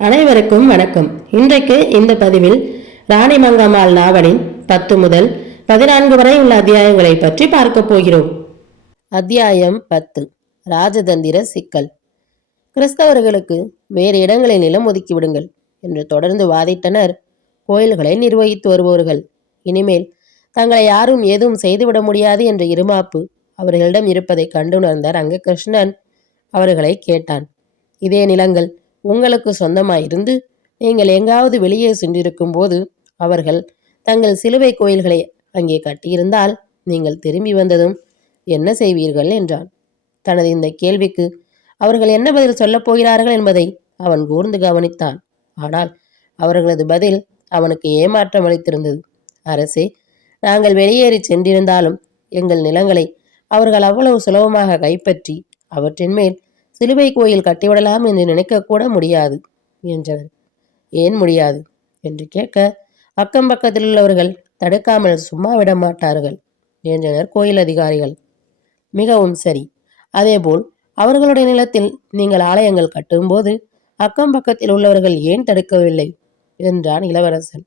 அனைவருக்கும் வணக்கம். இன்றைக்கு இந்த பதிவில் ராணி மங்கம்மாள் நாவலின் 10 முதல் 14 வரை உள்ள அத்தியாயங்களை பற்றி பார்க்க போகிறோம். அத்தியாயம் 10. ராஜதந்திர சிக்கல். கிறிஸ்தவர்களுக்கு வேறு இடங்களில் நிலம் ஒதுக்கிவிடுங்கள் என்று தொடர்ந்து வாதிட்டனர் கோயில்களை நிர்வகித்து வருபவர்கள். இனிமேல் தங்களை யாரும் ஏதும் செய்துவிட முடியாது என்ற இருமாப்பு அவர்களிடம் இருப்பதை கண்டுணர்ந்த ரங்ககிருஷ்ணன் அவர்களை கேட்டான். இதே நிலங்கள் உங்களுக்கு சொந்தமாயிருந்து நீங்கள் எங்காவது வெளியே சென்றிருக்கும் போது அவர்கள் தங்கள் சிலுவை கோயில்களை அங்கே கட்டியிருந்தால் நீங்கள் திரும்பி வந்ததும் என்ன செய்வீர்கள் என்றான். தனது இந்த கேள்விக்கு அவர்கள் என்ன பதில் சொல்லப் போகிறார்கள் என்பதை அவன் கூர்ந்து கவனித்தான். ஆனால் அவர்களது பதில் அவனுக்கு ஏமாற்றம் அளித்திருந்தது. அரசே, நாங்கள் வெளியேறி சென்றிருந்தாலும் எங்கள் நிலங்களை அவர்கள் அவ்வளவு சுலபமாக கைப்பற்றி அவற்றின் மேல் சிலுவை கோயில் கட்டிவிடலாம் என்று நினைக்கக்கூட முடியாது என்றனர். ஏன் முடியாது என்று கேட்க, அக்கம் பக்கத்தில் உள்ளவர்கள் தடுக்காமல் சும்மா விட மாட்டார்கள் என்றனர் கோயில் அதிகாரிகள். மிகவும் சரி. அதேபோல் அவர்களுடைய நிலத்தில் நீங்கள் ஆலயங்கள் கட்டும்போது அக்கம் பக்கத்தில் உள்ளவர்கள் ஏன் தடுக்கவில்லை என்றான் இளவரசன்.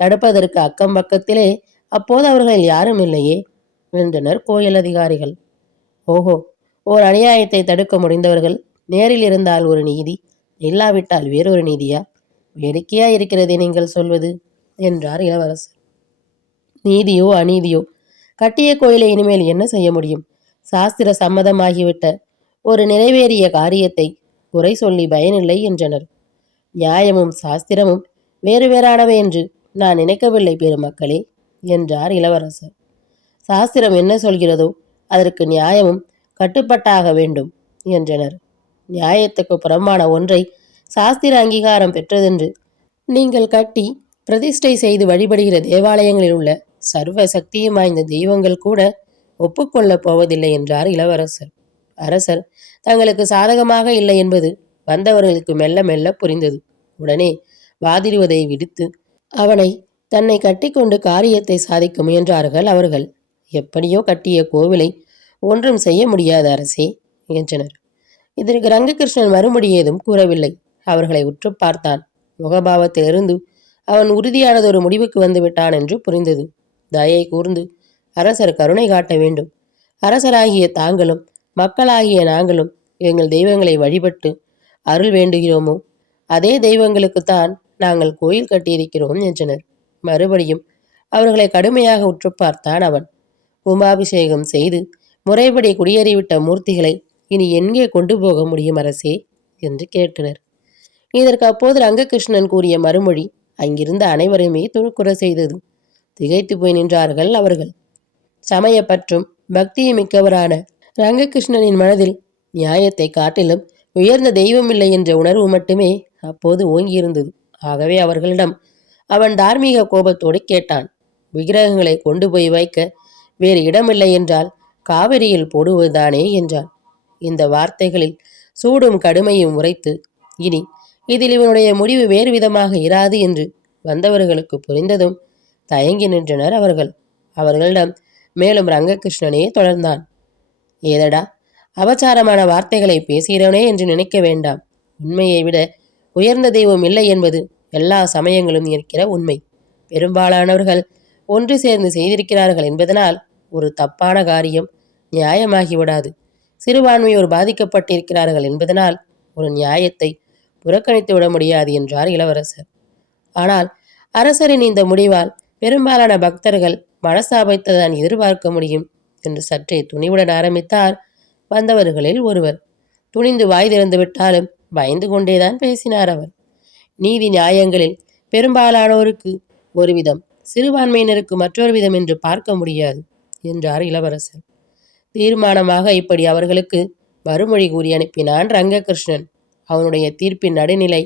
தடுப்பதற்கு அக்கம் பக்கத்திலே அப்போது அவர்கள் யாரும் இல்லையே என்றனர் கோயில் அதிகாரிகள். ஓஹோ, ஓர் அநியாயத்தை தடுக்க முடிந்தவர்கள் நேரில் இருந்தால் ஒரு நீதி, இல்லாவிட்டால் வேறொரு நீதியா? வேடிக்கையா இருக்கிறதே நீங்கள் சொல்வது என்றார் இளவரசர். நீதியோ அநீதியோ, கட்டிய கோயிலை இனிமேல் என்ன செய்ய முடியும்? சாஸ்திர சம்மதமாகிவிட்ட ஒரு நிறைவேறிய காரியத்தை குறை சொல்லி பயனில்லை என்றனர். நியாயமும் சாஸ்திரமும் வேறு வேறானவை என்று நான் நினைக்கவில்லை பெருமக்களே என்றார் இளவரசர். சாஸ்திரம் என்ன சொல்கிறதோ அதற்கு நியாயமும் கட்டுப்பட்டாக வேண்டும் என்றனர். நியாயத்துக்கு புறம்பான ஒன்றை சாஸ்திர அங்கீகாரம் பெற்றதென்று நீங்கள் கட்டி பிரதிஷ்டை செய்து வழிபடுகிற தேவாலயங்களில் உள்ள சர்வ சக்தியும் வாய்ந்த தெய்வங்கள் கூட ஒப்புக்கொள்ளப் போவதில்லை என்றார் இளவரசர். அரசர் தங்களுக்கு சாதகமாக இல்லை என்பது வந்தவர்களுக்கு மெல்ல மெல்ல புரிந்தது. உடனே வாதிடுவதை விடுத்து அவனை தன்னை கட்டிக்கொண்டு காரியத்தை சாதிக்க முயன்றார்கள் அவர்கள். எப்படியோ கட்டிய கோவிலை ஒன்றும் செய்ய முடியாத அரசே என்றனர். இதற்கு ரங்ககிருஷ்ணன் மறுமொழி ஏதும் கூறவில்லை. அவர்களை உற்று பார்த்தான். முகபாவத்திலிருந்து அவன் உறுதியானதொரு முடிவுக்கு வந்து விட்டான் என்று புரிந்தது. தயை கூர்ந்து, அரசர் கருணை காட்ட வேண்டும். அரசராகிய தாங்களும் மக்களாகிய நாங்களும் எங்கள் தெய்வங்களை வழிபட்டு அருள் வேண்டுகிறோமோ அதே தெய்வங்களுக்குத்தான் நாங்கள் கோயில் கட்டியிருக்கிறோம் என்றனர். மறுபடியும் அவர்களை கடுமையாக உற்று பார்த்தான் அவன். கும்பாபிஷேகம் செய்து முறைப்படி குடியேறிவிட்ட மூர்த்திகளை இனி எங்கே கொண்டு போக முடியும் அரசே என்று கேட்டனர். இதற்கு அப்போது ரங்ககிருஷ்ணன் கூறிய மறுமொழி அங்கிருந்த அனைவருமே துணுக்குற செய்தது. திகைத்து போய் நின்றார்கள் அவர்கள். சமய பற்றும் பக்தியும் மிக்கவரான ரங்ககிருஷ்ணனின் மனதில் நியாயத்தை காட்டிலும் உயர்ந்த தெய்வம் இல்லை என்ற உணர்வு மட்டுமே அப்போது ஓங்கியிருந்தது. ஆகவே அவர்களிடம் அவன் தார்மீக கோபத்தோடு கேட்டான். விக்கிரகங்களை கொண்டு போய் வைக்க வேறு இடமில்லை என்றால் காவிரியில் போடுவதுதானே என்றான். இந்த வார்த்தைகளில் சூடும் கடுமையும் உரைத்து இனி இதில் இவனுடைய முடிவு வேறு விதமாக இராது என்று வந்தவர்களுக்கு புரிந்ததும் தயங்கி நின்றனர் அவர்கள். அவர்களிடம் மேலும் ரங்ககிருஷ்ணனே தொடர்ந்தான். ஏதடா, அபச்சாரமான வார்த்தைகளை பேசுகிறவனே என்று நினைக்க வேண்டாம். உண்மையை விட உயர்ந்த தெய்வம் இல்லை என்பது எல்லா சமயங்களும் இருக்கிற உண்மை. பெரும்பாலானவர்கள் ஒன்று சேர்ந்து செய்திருக்கிறார்கள் என்பதனால் ஒரு தப்பான காரியம் நியாயமாகிவிடாது. சிறுபான்மையோர் பாதிக்கப்பட்டிருக்கிறார்கள் என்பதனால் ஒரு நியாயத்தை புறக்கணித்து விட முடியாது என்றார் இளவரசர். ஆனால் அரசரின் இந்த முடிவால் பெரும்பாலான பக்தர்கள் மனசாபத்தை தான் எதிர்பார்க்க முடியும் என்று சற்றே துணிவுடன் ஆரம்பித்தார் வந்தவர்களில் ஒருவர். துணிந்து வாய் திறந்து விட்டாலும் பயந்து கொண்டேதான் பேசினார் அவர். நீதி நியாயங்களில் பெரும்பாலானோருக்கு ஒரு விதம், சிறுபான்மையினருக்கு மற்றொரு விதம் என்று பார்க்க முடியாது என்றார் இளவரசர். தீர்மானமாக இப்படி அவர்களுக்கு மறுமொழி கூறி அனுப்பினான் ரங்ககிருஷ்ணன். அவனுடைய தீர்ப்பின் நடுநிலை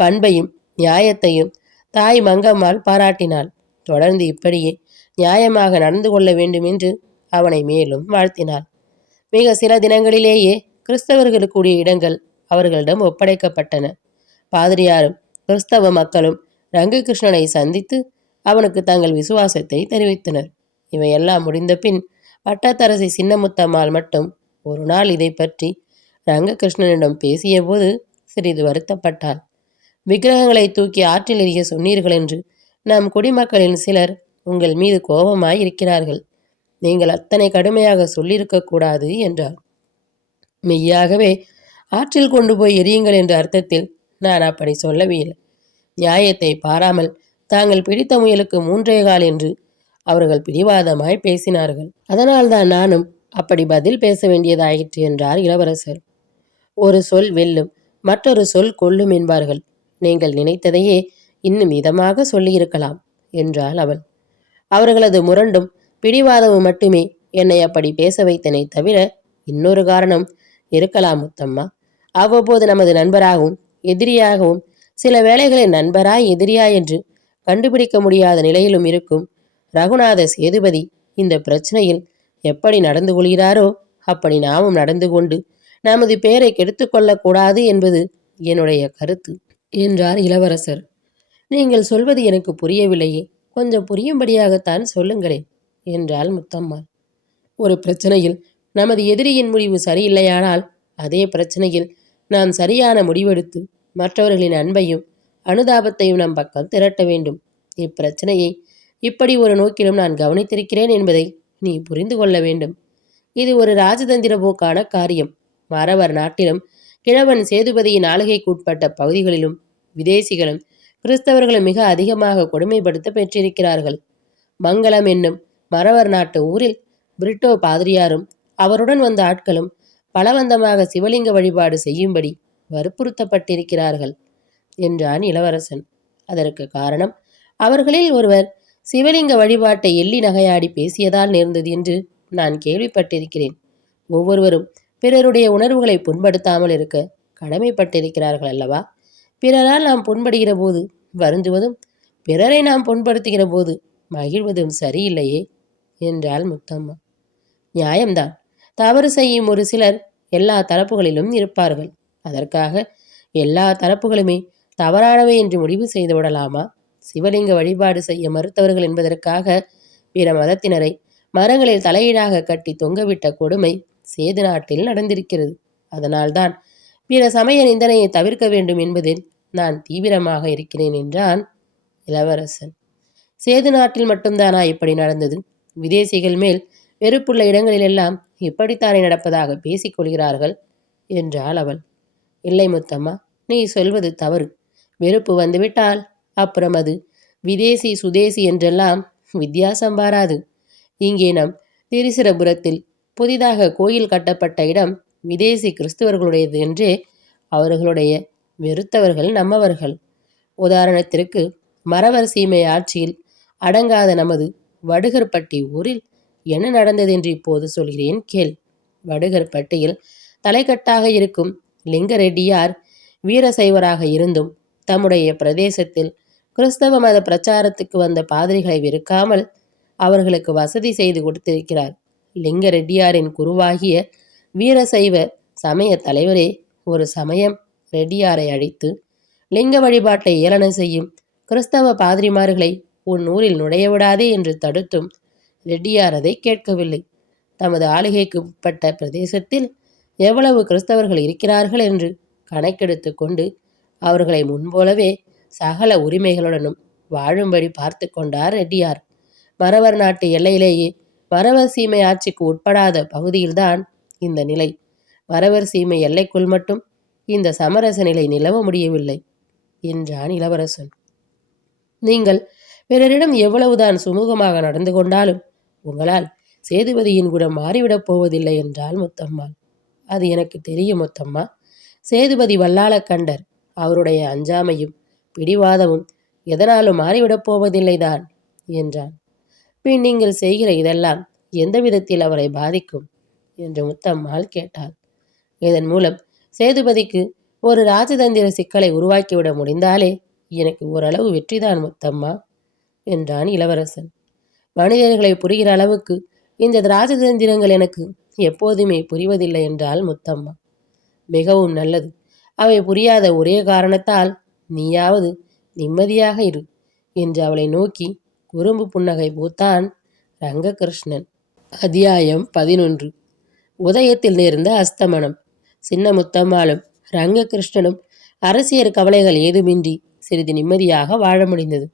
பண்பையும் நியாயத்தையும் தாய் மங்கம்மாள் பாராட்டினாள். தொடர்ந்து இப்படியே நியாயமாக நடந்து கொள்ள வேண்டும் என்று அவனை மேலும் வாழ்த்தினாள். மிக சில தினங்களிலேயே கிறிஸ்தவர்களுக்குரிய இடங்கள் அவர்களிடம் ஒப்படைக்கப்பட்டன. பாதிரியாரும் கிறிஸ்தவ மக்களும் ரங்ககிருஷ்ணனை சந்தித்து அவனுக்கு தங்கள் விசுவாசத்தை தெரிவித்தனர். இவையெல்லாம் முடிந்த பின் பட்டத்தரசி சின்னமுத்தம்மாள் மட்டும் ஒரு நாள் இதை பற்றி ரங்ககிருஷ்ணனிடம் பேசிய போது சிறிது வருத்தப்பட்டாள். விக்கிரகங்களை தூக்கி ஆற்றில் எறிய சொன்னீர்கள் என்று நம் குடிமக்களின் சிலர் உங்கள் மீது கோபமாய் இருக்கிறார்கள். நீங்கள் அத்தனை கடுமையாக சொல்லியிருக்க கூடாது என்றார். மெய்யாகவே ஆற்றில் கொண்டு போய் எரியுங்கள் என்ற அர்த்தத்தில் நான் அப்படி சொல்லவில்லை. நியாயத்தை பாராமல் தாங்கள் பிடித்த முயலுக்கு 3.25 என்று அவர்கள் பிடிவாதமாய் பேசினார்கள். அதனால்தான் நானும் அப்படி பதில் பேச வேண்டியதாயிற்று என்றார் இளவரசர். ஒரு சொல் வெல்லும், மற்றொரு சொல் கொல்லும் என்பார்கள். நீங்கள் நினைத்ததையே இன்னும் இதமாக சொல்லியிருக்கலாம் என்றாள் அவள். அவர்களது முரண்டும் பிடிவாதமும் மட்டுமே என்னை அப்படி பேச வைத்தனை தவிர இன்னொரு காரணம் இருக்கலாம் முத்தம்மா. அவ்வப்போது நமது நண்பராகவும் எதிரியாகவும், சில வேளைகளில் நண்பராய் எதிரியா என்று கண்டுபிடிக்க முடியாத நிலையிலும் இருக்கும் ரகுநாத சேதுபதி இந்த பிரச்சனையில் எப்படி நடந்து கொள்கிறாரோ அப்படி நாமும் நடந்து கொண்டு நமது பேரை கெடுத்துக்கொள்ளக்கூடாது என்பது என்னுடைய கருத்து என்றார் இளவரசர். நீங்கள் சொல்வது எனக்கு புரியவில்லையே, கொஞ்சம் புரியும்படியாகத்தான் சொல்லுங்களேன் என்றாள் முத்தம்மாள். ஒரு பிரச்சனையில் நமது எதிரியின் முடிவு சரியில்லையானால் அதே பிரச்சனையில் நாம் சரியான முடிவெடுத்து மற்றவர்களின் அன்பையும் அனுதாபத்தையும் நம் பக்கம் திரட்ட வேண்டும். இப்பிரச்சனையை இப்படி ஒரு நோக்கிலும் நான் கவனித்திருக்கிறேன் என்பதை நீ புரிந்து கொள்ள வேண்டும். இது ஒரு ராஜதந்திர போக்கான காரியம். மறவர் நாட்டிலும் கிழவன் சேதுபதியின் ஆளுகைக்குட்பட்ட பகுதிகளிலும் விதேசிகளும் கிறிஸ்தவர்களும் மிக அதிகமாக கொடுமைப்படுத்த பெற்றிருக்கிறார்கள். மங்களம் என்னும் மறவர் நாட்டு ஊரில் பிரிட்டோ பாதிரியாரும் அவருடன் வந்த ஆட்களும் பலவந்தமாக சிவலிங்க வழிபாடு செய்யும்படி வற்புறுத்தப்பட்டிருக்கிறார்கள் என்றான் இளவரசன். அதற்கு காரணம் அவர்களில் ஒருவர் சிவலிங்க வழிபாட்டை எள்ளி நகையாடி பேசியதால் நேர்ந்தது என்று நான் கேள்விப்பட்டிருக்கிறேன். ஒவ்வொருவரும் பிறருடைய உணர்வுகளை புண்படுத்தாமல் இருக்க கடமைப்பட்டிருக்கிறார்கள் அல்லவா? பிறரால் நாம் புண்படுகிற போது வருந்துவதும் பிறரை நாம் புண்படுத்துகிற போது மகிழ்வதும் சரியில்லையே என்றாள் முத்தம்மா. நியாயம்தான். தவறு செய்யும் ஒரு சிலர் எல்லா தரப்புகளிலும் இருப்பார்கள். அதற்காக எல்லா தரப்புகளுமே தவறானவை என்று முடிவு செய்து விடலாமா? சிவலிங்க வழிபாடு செய்ய மறுத்தவர்கள் என்பதற்காக பிற மதத்தினரை மரங்களில் தலையீடாக கட்டி தொங்கவிட்ட கொடுமை சேது நாட்டில் நடந்திருக்கிறது. அதனால்தான் பிற சமய நிந்தனையை தவிர்க்க வேண்டும் என்பதில் நான் தீவிரமாக இருக்கிறேன் என்றான் இளவரசன். சேது நாட்டில் மட்டும்தானா இப்படி நடந்தது? விதேசிகள் மேல் வெறுப்புள்ள இடங்களிலெல்லாம் இப்படித்தானே நடப்பதாக பேசிக் கொள்கிறார்கள் என்றாள் அவள். இல்லை முத்தம்மா, நீ சொல்வது தவறு. வெறுப்பு வந்துவிட்டால் அப்புறம் அது விதேசி சுதேசி என்றெல்லாம் வித்தியாசம் பாராது. இங்கே நம் திரிசிரபுரத்தில் புதிதாக கோயில் கட்டப்பட்ட இடம் விதேசி கிறிஸ்துவர்களுடையது என்றே அவர்களுடைய வெறுத்தவர்கள் நம்மவர்கள். உதாரணத்திற்கு மறவர் சீமை ஆட்சியில் அடங்காத நமது வடுகர்பட்டி ஊரில் என்ன நடந்தது என்று இப்போது சொல்கிறேன் கேள். வடுகர்பட்டியில் தலைக்கட்டாக இருக்கும் லிங்கரெட்டியார் வீரசைவராக இருந்தும் தம்முடைய பிரதேசத்தில் கிறிஸ்தவ மத பிரச்சாரத்துக்கு வந்த பாதிரிகளை வெறுக்காமல் அவர்களுக்கு வசதி செய்து கொடுத்திருக்கிறார். லிங்கரெட்டியாரின் குருவாகிய வீரசைவ சமய தலைவரே ஒரு சமயம் ரெட்டியாரை அழித்து லிங்க வழிபாட்டை ஏளனம் செய்யும் கிறிஸ்தவ பாதிரிமார்களை உன் ஊரில் நுழைய விடாதே என்று தடுத்தும் ரெட்டியார் அதை கேட்கவில்லை. தமது ஆளுகைக்கு உட்பட்ட பிரதேசத்தில் எவ்வளவு கிறிஸ்தவர்கள் இருக்கிறார்கள் என்று கணக்கெடுத்து கொண்டு அவர்களை முன்போலவே சகல உரிமைகளுடனும் வாழும்படி பார்த்து கொண்டார் ரெட்டியார். மறவர் நாட்டு எல்லையிலேயே மறவர் சீமை ஆட்சிக்கு உட்படாத பகுதியில்தான் இந்த நிலை. மறவர் சீமை எல்லைக்குள் மட்டும் இந்த சமரச நிலை நிலவ முடியவில்லை என்றான் இளவரசன். நீங்கள் பிறரிடம் எவ்வளவுதான் சுமூகமாக நடந்து கொண்டாலும் உங்களால் சேதுபதியின் குணம் மாறிவிடப் போவதில்லை என்றாள் முத்தம்மாள். அது எனக்கு தெரியும் முத்தம்மா. சேதுபதி வல்லாள கண்டர். அவருடைய அஞ்சாமையும் பிடிவாதமும் எதனாலும் மாறிவிடப் போவதில்லைதான் என்றான். பின் நீங்கள் செய்கிற இதெல்லாம் எந்த விதத்தில் அவரை பாதிக்கும் என்று முத்தம்மாள் கேட்டாள். இதன் மூலம் சேதுபதிக்கு ஒரு ராஜதந்திர சிக்கலை உருவாக்கிவிட முடிந்தாலே எனக்கு ஓரளவு வெற்றிதான் முத்தம்மா என்றான் இளவரசன். மனிதர்களை புரிகிற அளவுக்கு இந்த ராஜதந்திரங்கள் எனக்கு எப்போதுமே புரிவதில்லை என்றாள் முத்தம்மா. மிகவும் நல்லது. அவை புரியாத ஒரே காரணத்தால் நீயாவது நிம்மதியாக இரு என்று அவளை நோக்கி குறும்பு புன்னகை பூத்தான் ரங்ககிருஷ்ணன். அத்தியாயம் 11. உதயத்தில் நேர்ந்த அஸ்தமனம். சின்ன முத்தம்மாளும் ரங்ககிருஷ்ணனும் அரசியல் கவலைகள் ஏதுமின்றி சிறிது நிம்மதியாக வாழ முடிந்தது.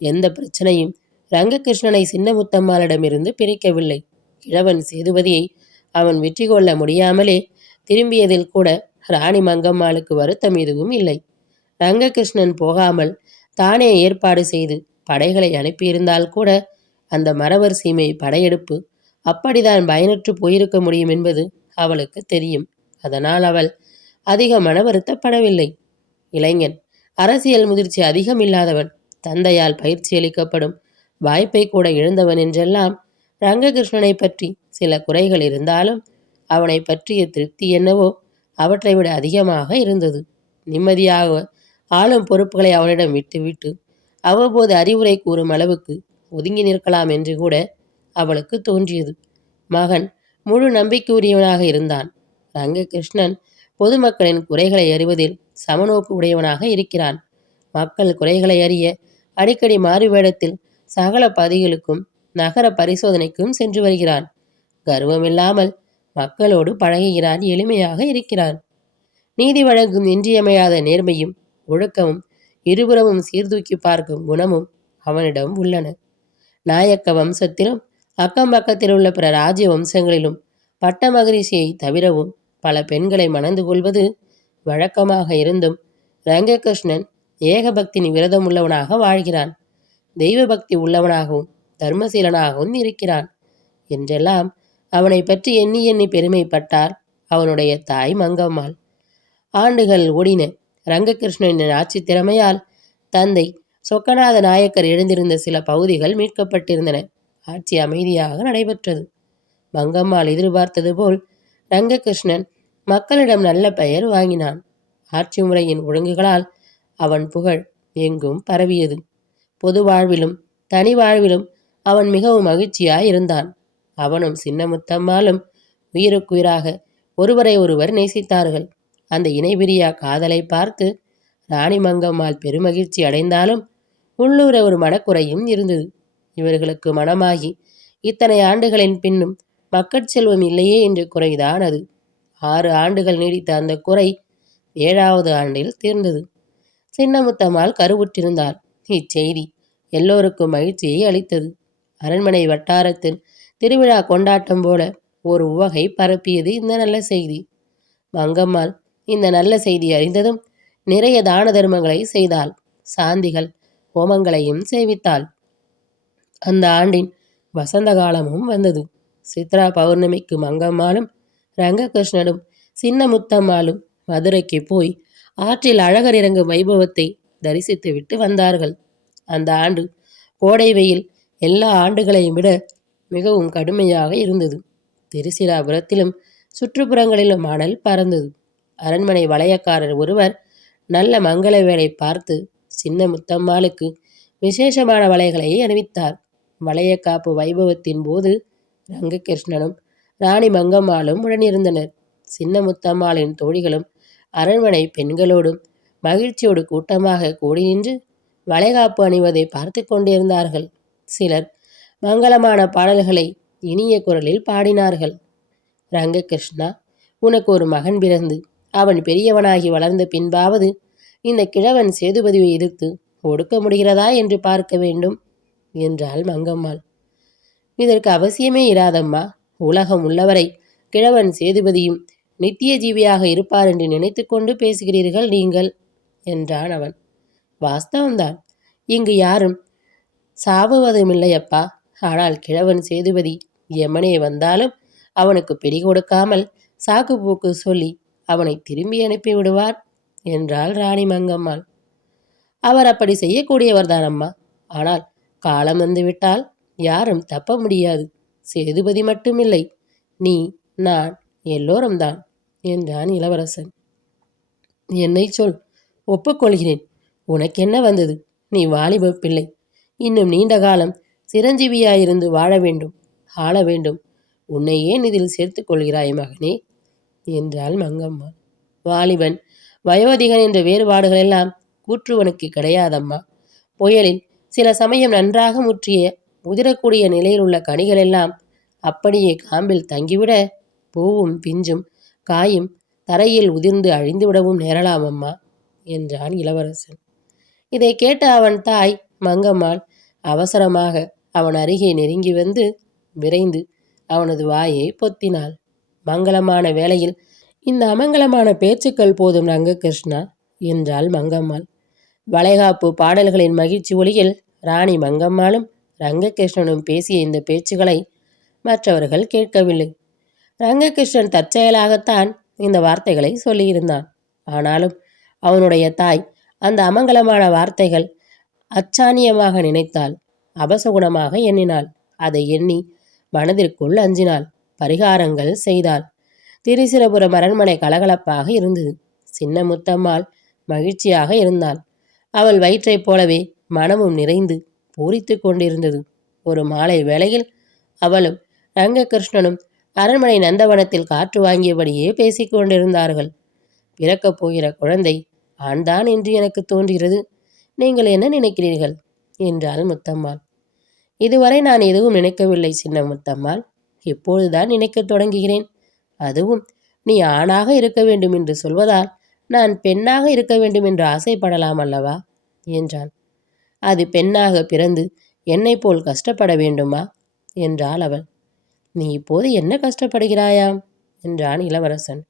எந்த பிரச்சனையும் ரங்ககிருஷ்ணனை சின்னமுத்தம்மாளிடமிருந்து பிரிக்கவில்லை. கிழவன் சேதுபதியை அவன் வெற்றி கொள்ள முடியாமலே திரும்பியதில் கூட ராணி மங்கம்மாளுக்கு வருத்தம் எதுவும் இல்லை. ரங்ககிருஷ்ணன் போகாமல் தானே ஏற்பாடு செய்து படைகளை அனுப்பியிருந்தால் கூட அந்த மறவர் சீமை படையெடுப்பு அப்படிதான் பயனற்று போயிருக்க முடியும் என்பது அவளுக்கு தெரியும். அதனால் அவள் அதிக மன வருத்தப்படவில்லை. இளைஞன், அரசியல் முதிர்ச்சி அதிகம் இல்லாதவன், தந்தையால் பயிற்சி அளிக்கப்படும் வாய்ப்பை கூட இழந்தவன் என்றெல்லாம் ரங்ககிருஷ்ணனை பற்றி சில குறைகள் இருந்தாலும் அவனை பற்றிய திருப்தி என்னவோ அவற்றை விட அதிகமாக இருந்தது. நிம்மதியாக ஆளும் பொறுப்புகளை அவனிடம் விட்டுவிட்டு அவ்வப்போது அறிவுரை கூறும் அளவுக்கு ஒதுங்கி நிற்கலாம் என்று கூட அவளுக்கு தோன்றியது. மகன் முழு நம்பிக்கையுரியவனாக இருந்தான். ரங்ககிருஷ்ணன் பொதுமக்களின் குறைகளை அறிவதில் சமநோக்கு உடையவனாக இருக்கிறான். மக்கள் குறைகளை அறிய அடிக்கடி மாறுவேடத்தில் சகல பதிகளுக்கும் நகர பரிசோதனைக்கும் சென்று வருகிறான். கர்வமில்லாமல் மக்களோடு பழகுகிறான். எளிமையாக இருக்கிறான். நீதி வழங்கும் இன்றியமையாத நேர்மையும் ஒழுக்கமும் இருபுறமும் சீர்தூக்கி பார்க்கும் குணமும் அவனிடம் உள்ளன. நாயக்க வம்சத்திலும் அக்கம் பக்கத்தில் உள்ள பிற ராஜ்ய வம்சங்களிலும் பட்ட மகரிஷியை தவிரவும் பல பெண்களை மணந்து கொள்வது வழக்கமாக இருந்தும் ரங்ககிருஷ்ணன் ஏகபக்தினி விரதம் உள்ளவனாக வாழ்கிறான். தெய்வ பக்தி உள்ளவனாகவும் தர்மசீலனாகவும் இருக்கிறான் என்றெல்லாம் அவனை பற்றி எண்ணி எண்ணி பெருமைப்பட்டார் அவனுடைய தாய் மங்கம்மாள். ஆண்டுகள் ஓடின. ரங்ககிருஷ்ணனின் ஆட்சி திறமையால் தந்தை சொக்கநாத நாயக்கர் எழுந்திருந்த சில பகுதிகள் மீட்கப்பட்டிருந்தன. ஆட்சி அமைதியாக நடைபெற்றது. மங்கம்மாள் எதிர்பார்த்தது போல் ரங்ககிருஷ்ணன் மக்களிடம் நல்ல பெயர் வாங்கினான். ஆட்சி முறையின் ஒழுங்குகளால் அவன் புகழ் எங்கும் பரவியது. பொது வாழ்விலும் தனி வாழ்விலும் அவன் மிகவும் மகிழ்ச்சியாயிருந்தான். அவனும் சின்னமுத்தம்மாளும் உயிருக்குயிராக ஒருவரை ஒருவர் நேசித்தார்கள். அந்த இணைபிரியா காதலை பார்த்து ராணி மங்கம்மாள் பெருமகிழ்ச்சி அடைந்தாலும் உள்ளூர ஒரு மனக்குறையும் இருந்தது. இவர்களுக்கு மனமாகி இத்தனை ஆண்டுகளின் பின்னும் மக்கட்செல்வம் இல்லையே என்ற குறைதான் அது. 6 ஆண்டுகள் நீடித்த அந்த குறை 7வது ஆண்டில் தீர்ந்தது. சின்னமுத்தம்மாள் கருவுற்றிருந்தாள். இச்செய்தி எல்லோருக்கும் மகிழ்ச்சியை அளித்தது. அரண்மனை வட்டாரத்தில் திருவிழா கொண்டாட்டம் போல ஒரு உவகை பரப்பியது இந்த நல்ல செய்தி. மங்கம்மாள் இந்த நல்ல செய்தி அறிந்ததும் நிறைய தான தர்மங்களை செய்தாள். சாந்திகள் ஹோமங்களையும் சேவித்தாள். அந்த ஆண்டின் வசந்த காலமும் வந்தது. சித்ரா பௌர்ணமிக்கு மங்கம்மாளும் ரங்ககிருஷ்ணனும் சின்னமுத்தம்மாளும் மதுரைக்கு போய் ஆற்றில் அழகர் இறங்கும் வைபவத்தை தரிசித்து விட்டு வந்தார்கள். அந்த ஆண்டு கோடை வெயில் எல்லா ஆண்டுகளையும் விட மிகவும் கடுமையாக இருந்தது. திருச்சிராபுரத்திலும் சுற்றுப்புறங்களிலும் மணல் பறந்தது. அரண்மனை வளையக்காரர் ஒருவர் நல்ல மங்கள வேளை பார்த்து சின்னமுத்தம்மாளுக்கு விசேஷமான வளைகளை அணிவித்தார். வளையக்காப்பு வைபவத்தின் போது ரங்ககிருஷ்ணனும் ராணி மங்கம்மாளும் உடனிருந்தனர். சின்னமுத்தம்மாளின் தோழிகளும் அரண்மனை பெண்களோடும் மகிழ்ச்சியோடு கூட்டமாக கூடி நின்று வளைகாப்பு அணிவதை பார்த்து கொண்டிருந்தார்கள். சிலர் மங்களமான பாடல்களை இனிய குரலில் பாடினார்கள். ரங்ககிருஷ்ணா, உனக்கு ஒரு மகன் பிறந்து அவன் பெரியவனாகி வளர்ந்த பின்பாவது இந்த கிழவன் சேதுபதியை எதிர்த்து ஒடுக்க முடிகிறதா என்று பார்க்க வேண்டும் என்றாள் மங்கம்மாள். இதற்கு அவசியமே இராதம்மா. உலகம் உள்ளவரை கிழவன் சேதுபதியும் நித்திய ஜீவியாக இருப்பார் என்று நினைத்து கொண்டு பேசுகிறீர்கள் நீங்கள் என்றான் அவன். வாஸ்தவம்தான். இங்கு யாரும் சாவுவதுமில்லையப்பா. ஆனால் கிழவன் சேதுபதி எமனே வந்தாலும் அவனுக்கு பிடி கொடுக்காமல் சாக்கு போக்கு சொல்லி அவனை திரும்பி அனுப்பி விடுவார் என்றாள் ராணி மங்கம்மாள். அவர் அப்படி செய்யக்கூடியவர்தான் அம்மா. ஆனால் காலம் வந்துவிட்டால் யாரும் தப்ப முடியாது. சேதுபதி மட்டுமில்லை, நீ, நான், எல்லோரும் தான் என்றான் இளவரசன். என்னை சொல், ஒப்புக்கொள்கிறேன். உனக்கென்ன வந்தது? நீ வாலிப பிள்ளை. இன்னும் நீண்ட காலம் சிரஞ்சீவியாயிருந்து வாழ வேண்டும், ஆள வேண்டும். உன்னை ஏன் இதில் சேர்த்து கொள்கிறாய் மகனே என்றாள் மங்கம்மாள். வாலிபன் வயோதிகன் என்ற வேறுபாடுகள் எல்லாம் கூற்றுவனுக்கு கிடையாதம்மா. புயலில் சில சமயம் நன்றாக முற்றிய உதிரக்கூடிய நிலையில் உள்ள கனிகள் எல்லாம் அப்படியே காம்பில் தங்கிவிட பூவும் பிஞ்சும் காயும் தரையில் உதிர்ந்து அழிந்து விடவும் நேரலாம் அம்மா என்றான் இளவரசன். இதை கேட்ட அவன் தாய் மங்கம்மாள் அவசரமாக அவன் அருகே நெருங்கி வந்து விரைந்து அவனது வாயை பொத்தினாள். மங்களமான வேளையில் இந்த அமங்கலமான பேச்சுக்கள் போதும் ரங்ககிருஷ்ணா என்றாள் மங்கம்மாள். வளைகாப்பு பாடல்களின் மகிழ்ச்சி ஒளியில் ராணி மங்கம்மாளும் ரங்ககிருஷ்ணனும் பேசிய இந்த பேச்சுகளை மற்றவர்கள் கேட்கவில்லை. ரங்ககிருஷ்ணன் தற்செயலாகத்தான் இந்த வார்த்தைகளை சொல்லியிருந்தான். ஆனாலும் அவனுடைய தாய் அந்த அமங்கலமான வார்த்தைகள் அச்சாணியமாக நினைத்தாள், அபசகுணமாக எண்ணினாள். அதை எண்ணி மனதிற்குள் அஞ்சினாள், பரிகாரங்கள் செய்தாள். திருச்சிரபுரம் அரண்மனை கலகலப்பாக இருந்தது. சின்ன முத்தம்மாள் மகிழ்ச்சியாக இருந்தாள். அவள் வயிற்றைப் போலவே மனமும் நிறைந்து பூரித்து கொண்டிருந்தது. ஒரு மாலை வேளையில் அவளும் ரங்ககிருஷ்ணனும் அரண்மனை நந்தவனத்தில் காற்று வாங்கியபடியே பேசிக்கொண்டிருந்தார்கள். பிறக்கப் போகிற குழந்தை ஆண்தான் என்று எனக்கு தோன்றுகிறது. நீங்கள் என்ன நினைக்கிறீர்கள் என்றாள் முத்தம்மாள். இதுவரை நான் எதுவும் நினைக்கவில்லை சின்ன முத்தம்மாள். இப்பொழுதுதான் நினைக்கத் தொடங்குகிறேன். அதுவும் நீ ஆணாக இருக்க வேண்டும் என்று சொல்வதால் நான் பெண்ணாக இருக்க வேண்டும் என்று ஆசைப்படலாம் அல்லவா என்றான். அது பெண்ணாக பிறந்து என்னை போல் கஷ்டப்பட வேண்டுமா என்றாள் அவள். நீ இப்போது என்ன கஷ்டப்படுகிறாயாம் என்றான் இளவரசன்.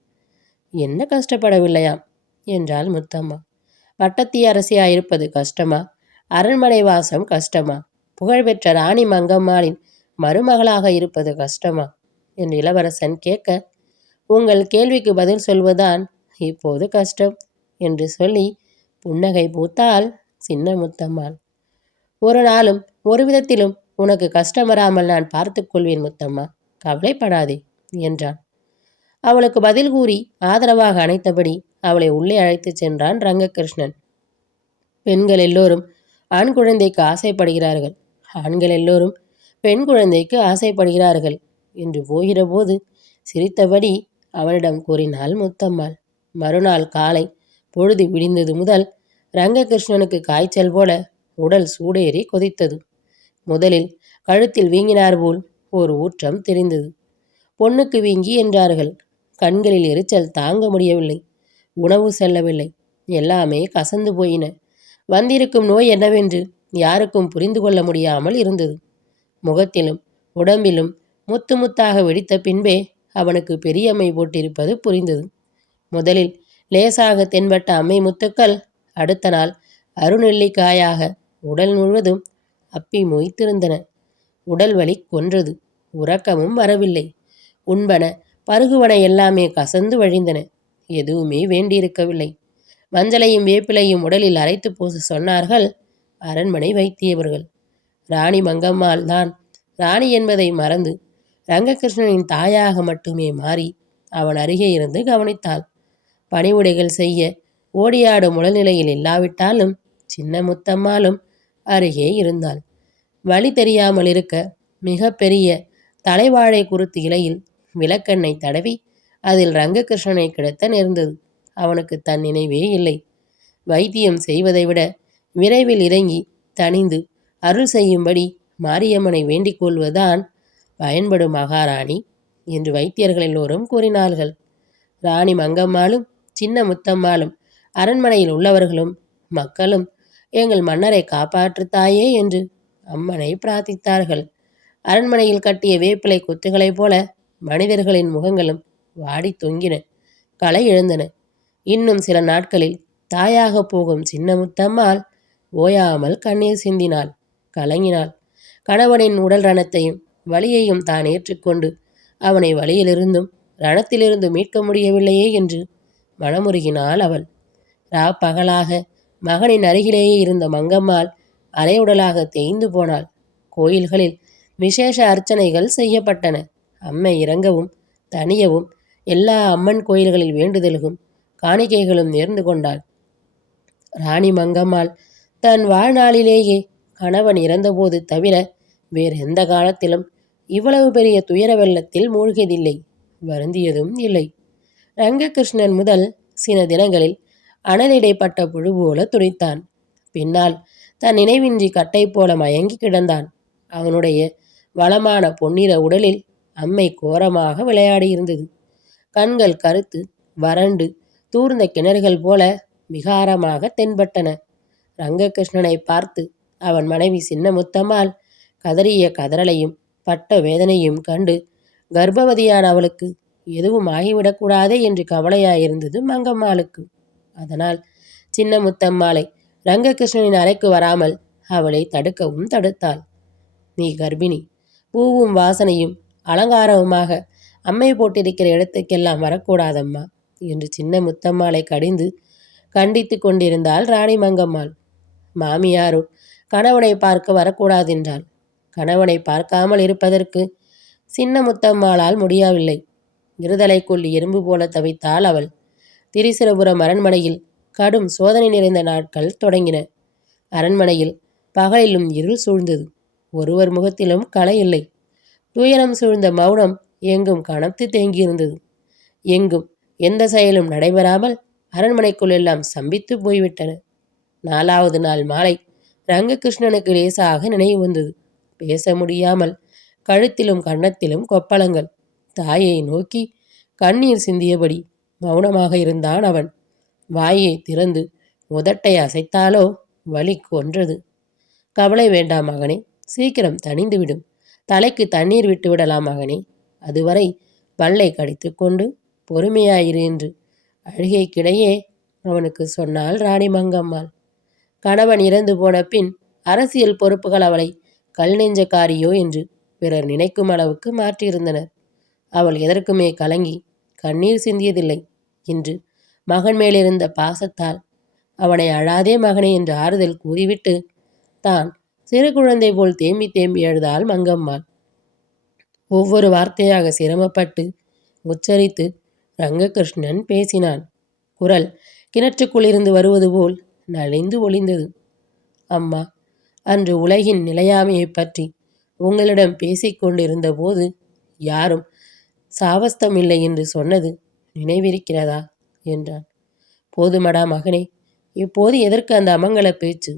என்ன கஷ்டப்படவில்லையாம் என்றாள் முத்தம்மா. பட்டத்து அரசியாயிருப்பது கஷ்டமா? அரண்மனை வாசம் கஷ்டமா? புகழ்பெற்ற ராணி மங்கம்மாளின் மருமகளாக இருப்பது கஷ்டமா என்று இளவரசன் கேட்க, உங்கள் கேள்விக்கு பதில் சொல்வதுதான் இப்போது கஷ்டம் என்று சொல்லி புன்னகை பூத்தாள் சின்ன முத்தம்மாள். ஒரு நாளும் ஒரு விதத்திலும் உனக்கு கஷ்டம் வராமல் நான் பார்த்துக் கொள்வேன் முத்தம்மா, கவலைப்படாதே என்றான். அவளுக்கு பதில் கூறி ஆதரவாக அணைத்தபடி அவளை உள்ளே அழைத்துச் சென்றான் ரங்ககிருஷ்ணன். பெண்கள் எல்லோரும் ஆண் குழந்தைக்கு ஆசைப்படுகிறார்கள், ஆண்கள் எல்லோரும் பெண் குழந்தைக்கு ஆசைப்படுகிறார்கள் என்று போகிற போது சிரித்தபடி அவனிடம் கூறினாள் முத்தம்மாள். மறுநாள் காலை பொழுது விடிந்தது முதல் ரங்ககிருஷ்ணனுக்கு காய்ச்சல் போல உடல் சூடேறி கொதித்தது. முதலில் கழுத்தில் வீங்கினார் போல் ஒரு ஊற்றம் தெரிந்தது. பொண்ணுக்கு வீங்கி என்றார்கள். கண்களில் எரிச்சல் தாங்க முடியவில்லை. உணவு செல்லவில்லை. எல்லாமே கசந்து போயின. வந்திருக்கும் நோய் என்னவென்று யாருக்கும் புரிந்து கொள்ள முடியாமல் இருந்தது. முகத்திலும் உடம்பிலும் முத்து முத்தாக வெடித்த பின்பே அவனுக்கு பெரியம்மை போட்டிருப்பது புரிந்தது. முதலில் லேசாக தென்பட்ட அம்மை முத்துக்கள் அடுத்த நாள் அருநெல்லிக்காயாக உடல் முழுவதும் அப்பி மொய்த்திருந்தன. உடல் வலி கொன்றது. உறக்கமும் வரவில்லை. உண்பன பருகுவன எல்லாமே கசந்து வழிந்தன. எதுவுமே வேண்டியிருக்கவில்லை. மஞ்சளையும் வேப்பிலையும் உடலில் அரைத்து பூச சொன்னார்கள் அரண்மனை வைத்தியவர்கள். ராணி மங்கம்மாள் தான் ராணி என்பதை மறந்து ரங்ககிருஷ்ணனின் தாயாக மட்டுமே மாறி அவன் அருகே இருந்து கவனித்தாள். பணிவுடைகள் செய்ய ஓடியாடும் உடல்நிலையில் இல்லாவிட்டாலும் சின்ன முத்தம்மாளும் அருகே இருந்தாள். வழி தெரியாமல் இருக்க மிக பெரிய தலைவாழை குருத்து இலையில் விளக்கெண்ணெய் தடவி அதில் ரங்ககிருஷ்ணனை கிடத்த நேர்ந்தது. அவனுக்கு தன் நினைவே இல்லை. வைத்தியம் செய்வதை விட விரைவில் இறங்கி தணிந்து அருள் செய்யும்படி மாரியம்மனை வேண்டிக் கொள்வதுதான் பயன்படும் மகாராணி என்று வைத்தியர்கள் எல்லோரும் கூறினார்கள். ராணி மங்கம்மாளும் சின்ன முத்தம்மாளும் அரண்மனையில் உள்ளவர்களும் மக்களும் எங்கள் மன்னரை காப்பாற்றுத்தாயே என்று அம்மனை பிரார்த்தித்தார்கள். அரண்மனையில் கட்டிய வேப்பிலை கொத்துகளைப் போல மனிதர்களின் முகங்களும் வாடி தொங்கின, களை இழந்தன. இன்னும் சில நாட்களில் தாயாக போகும் சின்ன முத்தம்மாள் ஓயாமல் கண்ணீர் சிந்தினாள், கலங்கினாள். கணவனின் உடல் ரணத்தையும் வலியையும் தான் ஏற்றுக்கொண்டு அவனை வலியிலிருந்தும் ரணத்திலிருந்து மீட்க முடியவில்லையே என்று மனமுருகினாள் அவள். பகலாக மகனின் அருகிலேயே இருந்த மங்கம்மாள் அரையுடலாக தேய்ந்து போனாள். கோயில்களில் விசேஷ அர்ச்சனைகள் செய்யப்பட்டன. அம்மை இறங்கவும் தனியவும் எல்லா அம்மன் கோயில்களில் வேண்டுதல்களும் காணிக்கைகளும் நேர்ந்து கொண்டாள். ராணி மங்கம்மாள் தன் வாழ்நாளிலேயே கணவன் இறந்தபோது தவிர வேறெந்த காலத்திலும் இவ்வளவு பெரிய துயர வெள்ளத்தில் மூழ்கியதில்லை, வருந்தியதும் இல்லை. ரங்ககிருஷ்ணன் முதல் சில தினங்களில் அனலிடைப்பட்ட புழு போல துடித்தான். பின்னால் தன் நினைவின்றி கட்டை போல மயங்கி கிடந்தான். அவனுடைய வளமான பொன்னிற உடலில் அம்மை கோரமாக விளையாடியிருந்தது. கண்கள் கருத்து வறண்டு தூர்ந்த கிணறுகள் போல விகாரமாக தென்பட்டன. ரங்ககிருஷ்ணனை பார்த்து அவன் மனைவி சின்ன முத்தம்மாள் கதறிய கதறலையும் பட்ட வேதனையும் கண்டு கர்ப்பவதியான அவளுக்கு எதுவும் ஆகிவிடக்கூடாதே என்று கவலையாயிருந்தது மங்கம்மாளுக்கு. அதனால் சின்ன முத்தம்மாளை ரங்ககிருஷ்ணனின் அறைக்கு வராமல் அவளை தடுக்கவும் தடுத்தாள். நீ கர்ப்பிணி, பூவும் வாசனையும் அலங்காரவுமாக அம்மை போட்டிருக்கிற இடத்துக்கெல்லாம் வரக்கூடாதம்மா என்று சின்ன முத்தம்மாளை கண்டித்து கொண்டிருந்தாள் ராணி மங்கம்மாள். மாமியாரோ கணவனை பார்க்க வரக்கூடாதென்றாள். கணவனை பார்க்காமல் இருப்பதற்கு சின்ன முத்தம்மாளால் முடியவில்லை. இருதலைக்குள் எறும்பு போல தவித்தாள் அவள். திரிசிரபுரம் அரண்மனையில் கடும் சோதனை நிறைந்த நாட்கள் தொடங்கின. அரண்மனையில் பகலிலும் இருள் சூழ்ந்தது. ஒருவர் முகத்திலும் களை இல்லை. துயரம் சூழ்ந்த மௌனம் எங்கும் கனத்து தேங்கியிருந்தது. எங்கும் எந்த செயலும் நடைபெறாமல் அரண்மனைக்குள் எல்லாம் சம்பித்து போய்விட்டன. 4வது நாள் மாலை ரங்ககிருஷ்ணனுக்கு லேசாக நினைவு வந்தது. பேச முடியாமல் கழுத்திலும் கன்னத்திலும் கொப்பளங்கள். தாயை நோக்கி கண்ணீர் சிந்தியபடி மௌனமாக இருந்தான் அவன். வாயை திறந்து உதட்டை அசைத்தாலோ வலி கொன்றது. கவலை வேண்டாம் மகனே, சீக்கிரம் தணிந்துவிடும். தலைக்கு தண்ணீர் விட்டு விடலாம் மகனே. அதுவரை பல்லை கடித்து கொண்டு பொறுமையாயிரு என்று அழுகைக்கிடையே அவனுக்கு சொன்னாள் ராணி மங்கம்மாள். கணவன் இறந்து போன பின் அரசியல் பொறுப்புகள் அவளை கல் நெஞ்சக்காரியோ என்று பிறர் நினைக்கும் அளவுக்கு மாற்றியிருந்தனர். அவள் எதற்குமே கலங்கி கண்ணீர் சிந்தியதில்லை. இன்று மகன் மேலிருந்த பாசத்தால் அவனை அழாதே மகனே என்று ஆறுதல் கூறிவிட்டு தான் சிறு குழந்தை போல் தேம்பி தேம்பி எழுதாள் மங்கம்மாள். ஒவ்வொரு வார்த்தையாக சிரமப்பட்டு உச்சரித்து ரங்ககிருஷ்ணன் பேசினான். குரல் கிணற்றுக்குள்ளிருந்து வருவது போல் நலிந்து ஒளிந்தது. அம்மா, அன்று உலகின் நிலையாமையை பற்றி உங்களிடம் பேசிக்கொண்டிருந்த போது யாரும் சாவஸ்தம் இல்லை என்று சொன்னது நினைவிருக்கிறதா என்றான். போதுமடா மகனே, இப்போது எதற்கு அந்த அமங்கல பேச்சு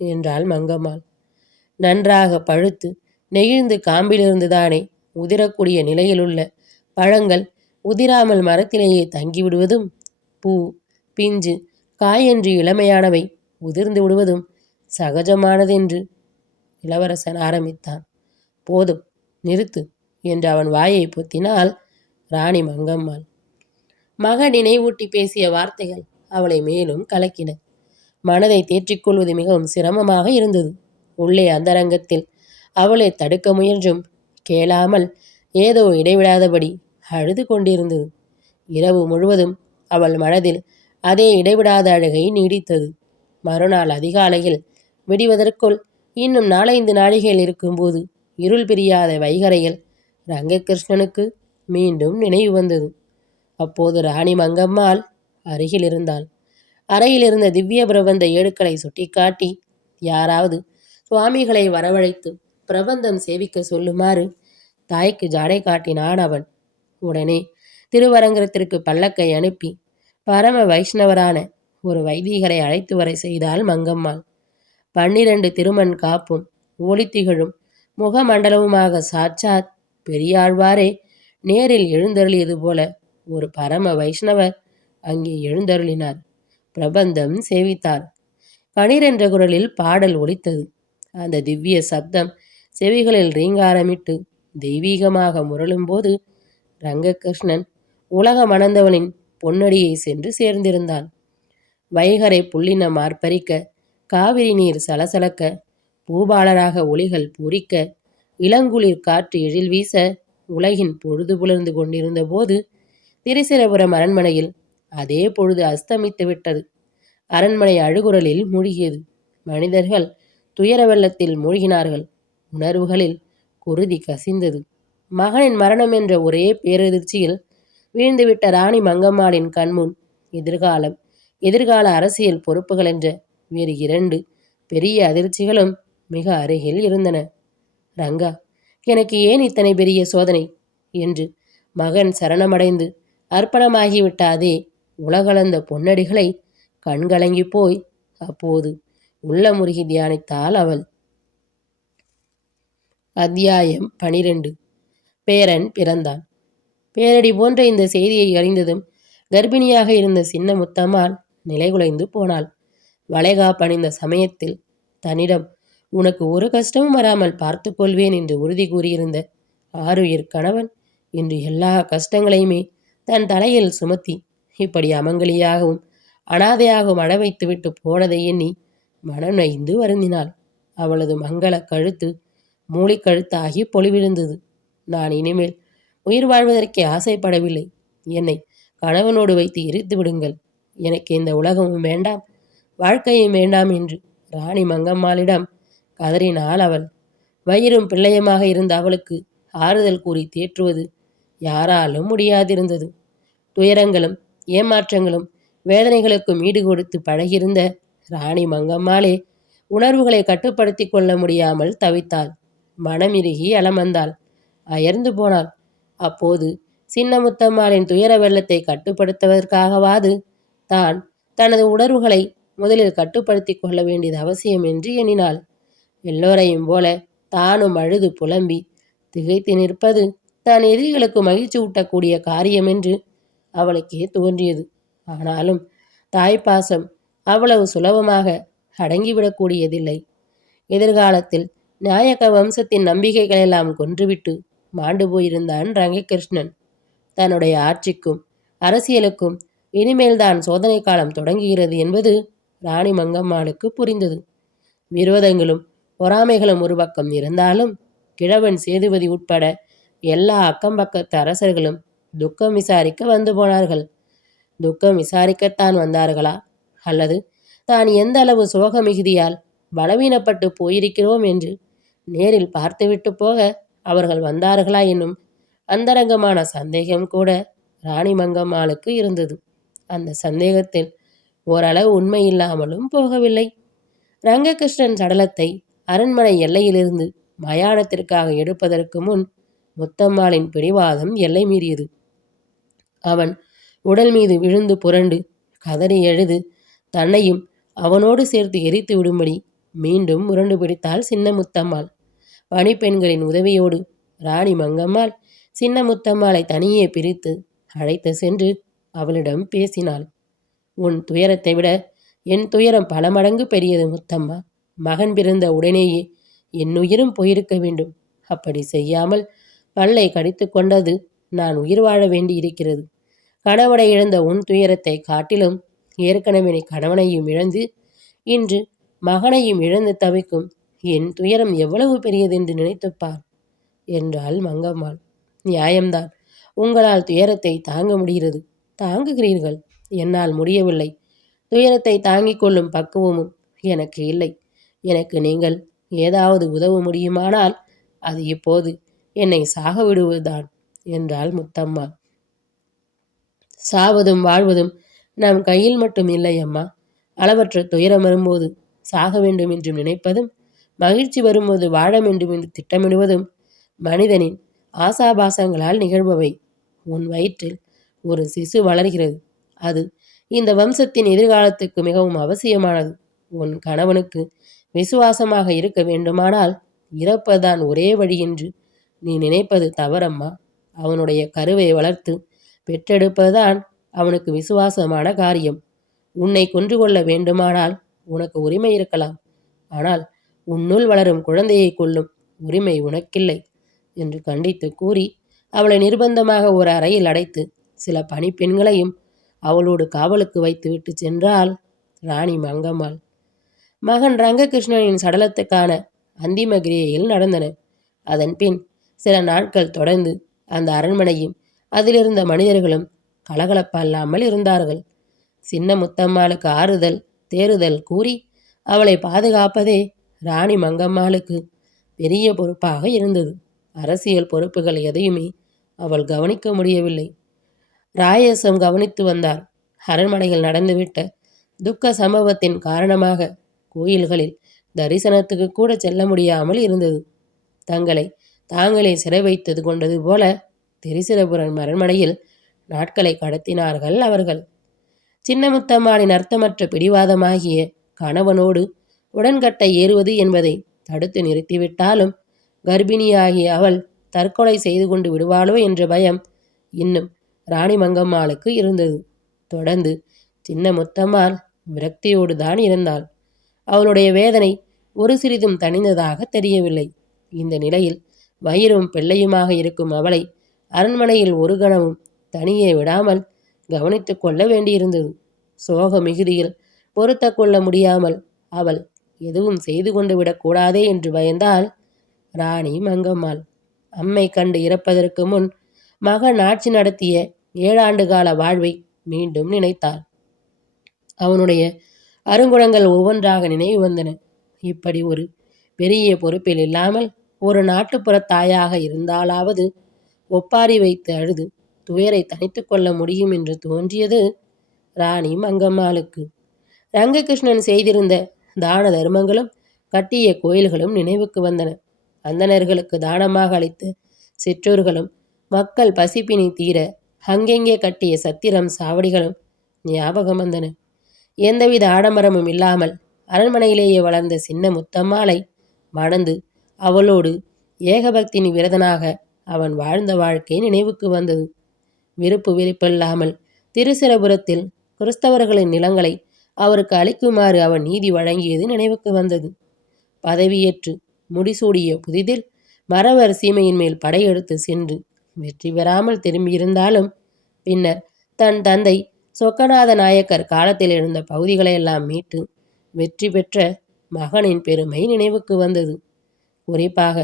என்றாள் மங்கம்மாள். நன்றாக பழுத்து நெகிழ்ந்து காம்பிலிருந்துதானே உதிரக்கூடிய நிலையிலுள்ள பழங்கள் உதிராமல் மரத்திலேயே தங்கிவிடுவதும், பூ பிஞ்சு காயென்று இளமையானவை உதிர்ந்து விடுவதும் சகஜமானதென்று இளவரசன் ஆரம்பித்தான். போதும், நிறுத்து என்று அவன் வாயை பொத்தினாள் ராணி மங்கம்மாள். மகன் நினைவூட்டி பேசிய வார்த்தைகள் அவளை மேலும் கலக்கின. மனதை தேற்றிக்கொள்வது மிகவும் சிரமமாக இருந்தது. உள்ளே அந்தரங்கத்தில் அவளை தடுக்க முயன்றும் கேளாமல் ஏதோ இடைவிடாதபடி அழுது கொண்டிருந்தது. இரவு முழுவதும் அவள் மனதில் அதே இடைவிடாத அழுகை நீடித்தது. மறுநாள் அதிகாலையில் விடிவதற்குள் இன்னும் 4-5 நாழிகைகள் இருக்கும்போது இருள் பிரியாத வைகரையில் ரங்ககிருஷ்ணனுக்கு மீண்டும் நினைவு வந்தது. அப்போது ராணி மங்கம்மாள் அருகில் இருந்தாள். அறையில் இருந்த திவ்ய பிரபந்த ஏடுக்களை சுட்டிக்காட்டி யாராவது சுவாமிகளை வரவழைத்து பிரபந்தம் சேவிக்க சொல்லுமாறு தாய்க்கு ஜாடை காட்டினான் அவன். உடனே திருவரங்கத்திற்கு பல்லக்கை அனுப்பி பரம வைஷ்ணவரான ஒரு வைதிகரை அழைத்து வர செய்தாள் மங்கம்மாள். 12 திருமண் காப்பும் ஒளித்திகழும் முகமண்டலமுமாக சாட்சாத் பெரியாழ்வாரே நேரில் எழுந்தருளியது போல ஒரு பரம வைஷ்ணவர் அங்கே எழுந்தருளினார். பிரபந்தம் சேவித்தார். கணீர் என்ற குரலில் பாடல் ஒலித்தது. அந்த திவ்ய சப்தம் செவிகளில் ரீங்காரமிட்டு தெய்வீகமாக முரளும்போது ரங்ககிருஷ்ணன் உலக மணந்தவனின் பொன்னடியை சென்று சேர்ந்திருந்தான். வைகரை புள்ளின மார்பரிக்க, காவிரி நீர் சலசலக்க, பூபாலராக ஒளிகள் பூரிக்க, இளங்குளிர் காற்று எழில் வீச உலகின் பொழுது புலர்ந்து கொண்டிருந்த போது திரிசிரபுரம் அரண்மனையில் அதே பொழுது அஸ்தமித்து விட்டது. அரண்மனை அழுகுரலில் மூழ்கியது. மனிதர்கள் துயர வெள்ளத்தில் மூழ்கினார்கள். உணர்வுகளில் குருதி கசிந்தது. மகனின் மரணம் என்ற ஒரே பேரதிர்ச்சியில் வீழ்ந்துவிட்ட ராணி மங்கம்மாளின் கண்முன் எதிர்கால அரசியல் பொறுப்புகள் என்ற வேறு 2 பெரிய அதிர்ச்சிகளும் மிக அருகில் இருந்தன. ரங்கா, எனக்கு ஏன் இத்தனை பெரிய சோதனை என்று மகன் சரணமடைந்து அர்ப்பணமாகிவிட்ட அதே உலகளந்த பொன்னடிகளை கண்கலங்கி போய் அப்போது உள்ளமுருகி தியானித்தாள் அவள். அத்தியாயம் 12. பேரன் பிறந்தான். பேரடி போன்ற இந்த செய்தியை அறிந்ததும் கர்ப்பிணியாக இருந்த சின்ன முத்தம்மாள் நிலைகுலைந்து போனாள். வளைகாப்பணிந்த சமயத்தில் தன்னிடம் உனக்கு ஒரு கஷ்டமும் வராமல் பார்த்து கொள்வேன் என்று உறுதி கூறியிருந்த ஆருயிர் கணவன் இன்று எல்லா கஷ்டங்களையுமே தன் தலையில் சுமத்தி இப்படி அமங்கலியாகவும் அனாதையாகவும் அழ வைத்துவிட்டு போனதை எண்ணி மனம் நைந்து வருந்தினாள். அவளது மங்கள கழுத்து மூளைக்கழுத்தாகி பொலிவிழுந்தது. நான் இனிமேல் உயிர் வாழ்வதற்கே ஆசைப்படவில்லை. என்னை கணவனோடு வைத்து எரித்து விடுங்கள். எனக்கு இந்த உலகமும் வேண்டாம், வாழ்க்கையும் வேண்டாம் என்று ராணி மங்கம்மாளிடம் கதறினாள் அவள். வயிறும் பிள்ளையமாக இருந்த அவளுக்கு ஆறுதல் கூறி தேற்றுவது யாராலும் முடியாதிருந்தது. துயரங்களும் ஏமாற்றங்களும் வேதனைகளுக்கும் ஈடு கொடுத்து பழகியிருந்த ராணி மங்கம்மாளே உணர்வுகளை கட்டுப்படுத்தி கொள்ள முடியாமல் தவித்தாள். மனமிருகி அலமந்தாள். அயர்ந்து போனாள். அப்போது சின்னமுத்தம்மாளின் துயர வெள்ளத்தை கட்டுப்படுத்துவதற்காகவாது தான் தனது உணர்வுகளை முதலில் கட்டுப்படுத்தி கொள்ள வேண்டியது அவசியம் என்று எண்ணினாள். எல்லோரையும் போல தானும் அழுது புலம்பி திகைத்து நிற்பது தான் எதிரிகளுக்கு மகிழ்ச்சி ஊட்டக்கூடிய காரியம் என்று அவளுக்கே தோன்றியது. ஆனாலும் தாய்ப்பாசம் அவ்வளவு சுலபமாக அடங்கிவிடக்கூடியதில்லை. எதிர்காலத்தில் நாயக்க வம்சத்தின் நம்பிக்கைகளெல்லாம் கொன்றுவிட்டு மாண்டு போயிருந்தான் ரங்ககிருஷ்ணன். தன்னுடைய ஆட்சிக்கும் அரசியலுக்கும் இனிமேல்தான் சோதனை காலம் தொடங்குகிறது என்பது ராணி மங்கம்மாளுக்கு புரிந்தது. விரோதங்களும் பொறாமைகளும் ஒரு பக்கம் இருந்தாலும் கிழவன் சேதுபதி உட்பட எல்லா அக்கம்பக்கத்து அரசர்களும் துக்கம் விசாரிக்க வந்து போனார்கள். துக்கம் விசாரிக்கத்தான் வந்தார்களா, அல்லது தான் எந்த அளவு சோக மிகுதியால் பலவீனப்பட்டு போயிருக்கிறோம் என்று நேரில் பார்த்துவிட்டு போக அவர்கள் வந்தார்களா என்னும் அந்தரங்கமான சந்தேகம் கூட ராணி மங்கம்மாளுக்கு இருந்தது. அந்த சந்தேகத்தில் ஓரளவு உண்மை இல்லாமலும் போகவில்லை. ரங்ககிருஷ்ணன் சடலத்தை அரண்மனை எல்லையிலிருந்து மயானத்திற்காக எடுப்பதற்கு முன் முத்தம்மாளின் பிடிவாதம் எல்லை மீறியது. அவன் உடல் மீது விழுந்து புரண்டு கதறி எழுது தன்னையும் அவனோடு சேர்த்து எரித்து விடும்படி மீண்டும் முரண்டு பிடித்தாள் சின்னமுத்தம்மாள். பணிப்பெண்களின் உதவியோடு ராணி மங்கம்மாள் சின்னமுத்தம்மாளை தனியே பிரித்து அழைத்து சென்று அவளிடம் பேசினாள். உன் துயரத்தை விட என் துயரம் பல மடங்கு பெரியது முத்தம்மா. மகன் பிறந்த உடனேயே என் உயிரும் போயிருக்க வேண்டும். அப்படி செய்யாமல் பல்லை கடித்து கொண்டது நான் உயிர் வாழ வேண்டி இருக்கிறது. கணவனை இழந்த உன் துயரத்தை காட்டிலும் ஏற்கனவே கணவனையும் இழந்து இன்று மகனையும் இழந்து தவிக்கும் என் துயரம் எவ்வளவு பெரியதென்று நினைத்துப்பார் என்றாள் மங்கம்மாள். நியாயம்தான். உங்களால் துயரத்தை தாங்க முடிகிறது, தாங்குகிறீர்கள். என்னால் முடியவில்லை. துயரத்தை தாங்கிக் கொள்ளும் பக்குவமும் எனக்கு இல்லை. எனக்கு நீங்கள் ஏதாவது உதவ முடியுமானால் அது இப்போது என்னை சாக விடுவதுதான் என்றாள் முத்தம்மா. சாவதும் வாழ்வதும் நம் கையில் மட்டும் இல்லை அம்மா. அளவற்ற துயரம் வரும்போது சாக வேண்டும் என்று நினைப்பதும், மகிழ்ச்சி வரும்போது வாழ வேண்டும் என்று திட்டமிடுவதும் மனிதனின் ஆசாபாசங்களால் நிகழ்பவை. உன் வயிற்றில் ஒரு சிசு வளர்கிறது. அது இந்த வம்சத்தின் எதிர்காலத்துக்கு மிகவும் அவசியமானது. உன் கணவனுக்கு விசுவாசமாக இருக்க வேண்டுமானால் இறப்பதுதான் ஒரே வழி என்று நீ நினைப்பது தவறம்மா. அவனுடைய கருவை வளர்த்து பெற்றெடுப்பதுதான் அவனுக்கு விசுவாசமான காரியம். உன்னை கொன்று கொள்ள வேண்டுமானால் உனக்கு உரிமை இருக்கலாம். ஆனால் உன்னுள் வளரும் குழந்தையை கொல்லும் உரிமை உனக்கில்லை என்று கண்டித்து கூறி அவளை நிர்பந்தமாக ஒரு அறையில் அடைத்து சில பணிப்பெண்களையும் அவளோடு காவலுக்கு வைத்துவிட்டு சென்றாள் ராணி மங்கம்மாள். மகன் ரங்ககிருஷ்ணனின் சடலத்துக்கான அந்திம கிரியையில் நடந்தன. அதன் பின் சில நாட்கள் தொடர்ந்து அந்த அரண்மனையும் அதிலிருந்த மனிதர்களும் கலகலப்பல்லாமல் இருந்தார்கள். சின்ன முத்தம்மாளுக்கு ஆறுதல் தேறுதல் கூறி அவளை பாதுகாப்பதே ராணி மங்கம்மாளுக்கு பெரிய பொறுப்பாக இருந்தது. அரசியல் பொறுப்புகள் எதையுமே அவள் கவனிக்க முடியவில்லை. ராயசம் கவனித்து வந்தார். அரண்மனையில் நடந்துவிட்ட துக்க சம்பவத்தின் காரணமாக கோயில்களில் தரிசனத்துக்கு கூட செல்ல முடியாமல் இருந்தது. தங்களை தாங்களே சிறை வைத்தது கொண்டது போல திரிசிரபுரம் அரண்மனையில் நாட்களை கடத்தினார்கள் அவர்கள். சின்னமுத்தம்மாளின் அர்த்தமற்ற பிடிவாதமாகிய கணவனோடு உடன்கட்டை ஏறுவது என்பதை தடுத்து நிறுத்திவிட்டாலும் கர்ப்பிணியாகிய அவள் தற்கொலை செய்து கொண்டு விடுவாளோ என்ற பயம் இன்னும் ராணி மங்கம்மாளுக்கு இருந்தது. தொடர்ந்து சின்ன முத்தம்மாள் விரக்தியோடு தான் இருந்தாள். அவளுடைய வேதனை ஒரு சிறிதும் தணிந்ததாக தெரியவில்லை. இந்த நிலையில் வயிறும் பிள்ளையுமாக இருக்கும் அவளை அரண்மனையில் ஒரு கணமும் தனியே விடாமல் கவனித்துக் கொள்ள வேண்டியிருந்தது. சோக மிகுதியில் பொறுத்த கொள்ள முடியாமல் அவள் எதுவும் செய்து கொண்டு விடக்கூடாதே என்று பயந்தாள் ராணி மங்கம்மாள். அம்மை கண்டு இறப்பதற்கு முன் மகன் ஆட்சி நடத்திய 7 ஆண்டு கால வாழ்வை மீண்டும் நினைத்தாள். அவனுடைய அருங்குணங்கள் ஒவ்வொன்றாக நினைவு வந்தன. இப்படி ஒரு பெரிய பொறுப்பில் இல்லாமல் ஒரு நாட்டுப்புற தாயாக இருந்தாலாவது ஒப்பாரி வைத்து அழுது துயரை தனித்து கொள்ள முடியும் என்று தோன்றியது ராணி மங்கம்மாளுக்கு. ரங்ககிருஷ்ணன் செய்திருந்த தான தர்மங்களும் கட்டிய கோயில்களும் நினைவுக்கு வந்தன. அந்தணர்களுக்கு தானமாக அளித்த சிற்றூர்களும் மக்கள் பசிப்பினி தீர அங்கெங்கே கட்டிய சத்திரம் சாவடிகளும் ஞாபகம் வந்தன. எந்தவித ஆடம்பரமும் இல்லாமல் அரண்மனையிலேயே வளர்ந்த சின்ன முத்தம்மாளை மணந்து அவளோடு ஏகபக்தினி விரதனாக அவன் வாழ்ந்த வாழ்க்கை நினைவுக்கு வந்தது. விருப்பு வெறுப்பில்லாமல் திருச்சிரபுரத்தில் கிறிஸ்தவர்களின் நிலங்களை அவருக்கு அளிக்குமாறு அவன் நீதி வழங்கியது நினைவுக்கு வந்தது. பதவியேற்று முடிசூடிய புதிதில் மறவர் சீமையின் மேல் படையெடுத்து சென்று வெற்றி பெறாமல் திரும்பியிருந்தாலும் பின்னர் தன் தந்தை சொக்கநாத நாயக்கர் காலத்தில் இருந்த பகுதிகளையெல்லாம் மீட்டு வெற்றி பெற்ற மகனின் பெருமை நினைவுக்கு வந்தது. குறிப்பாக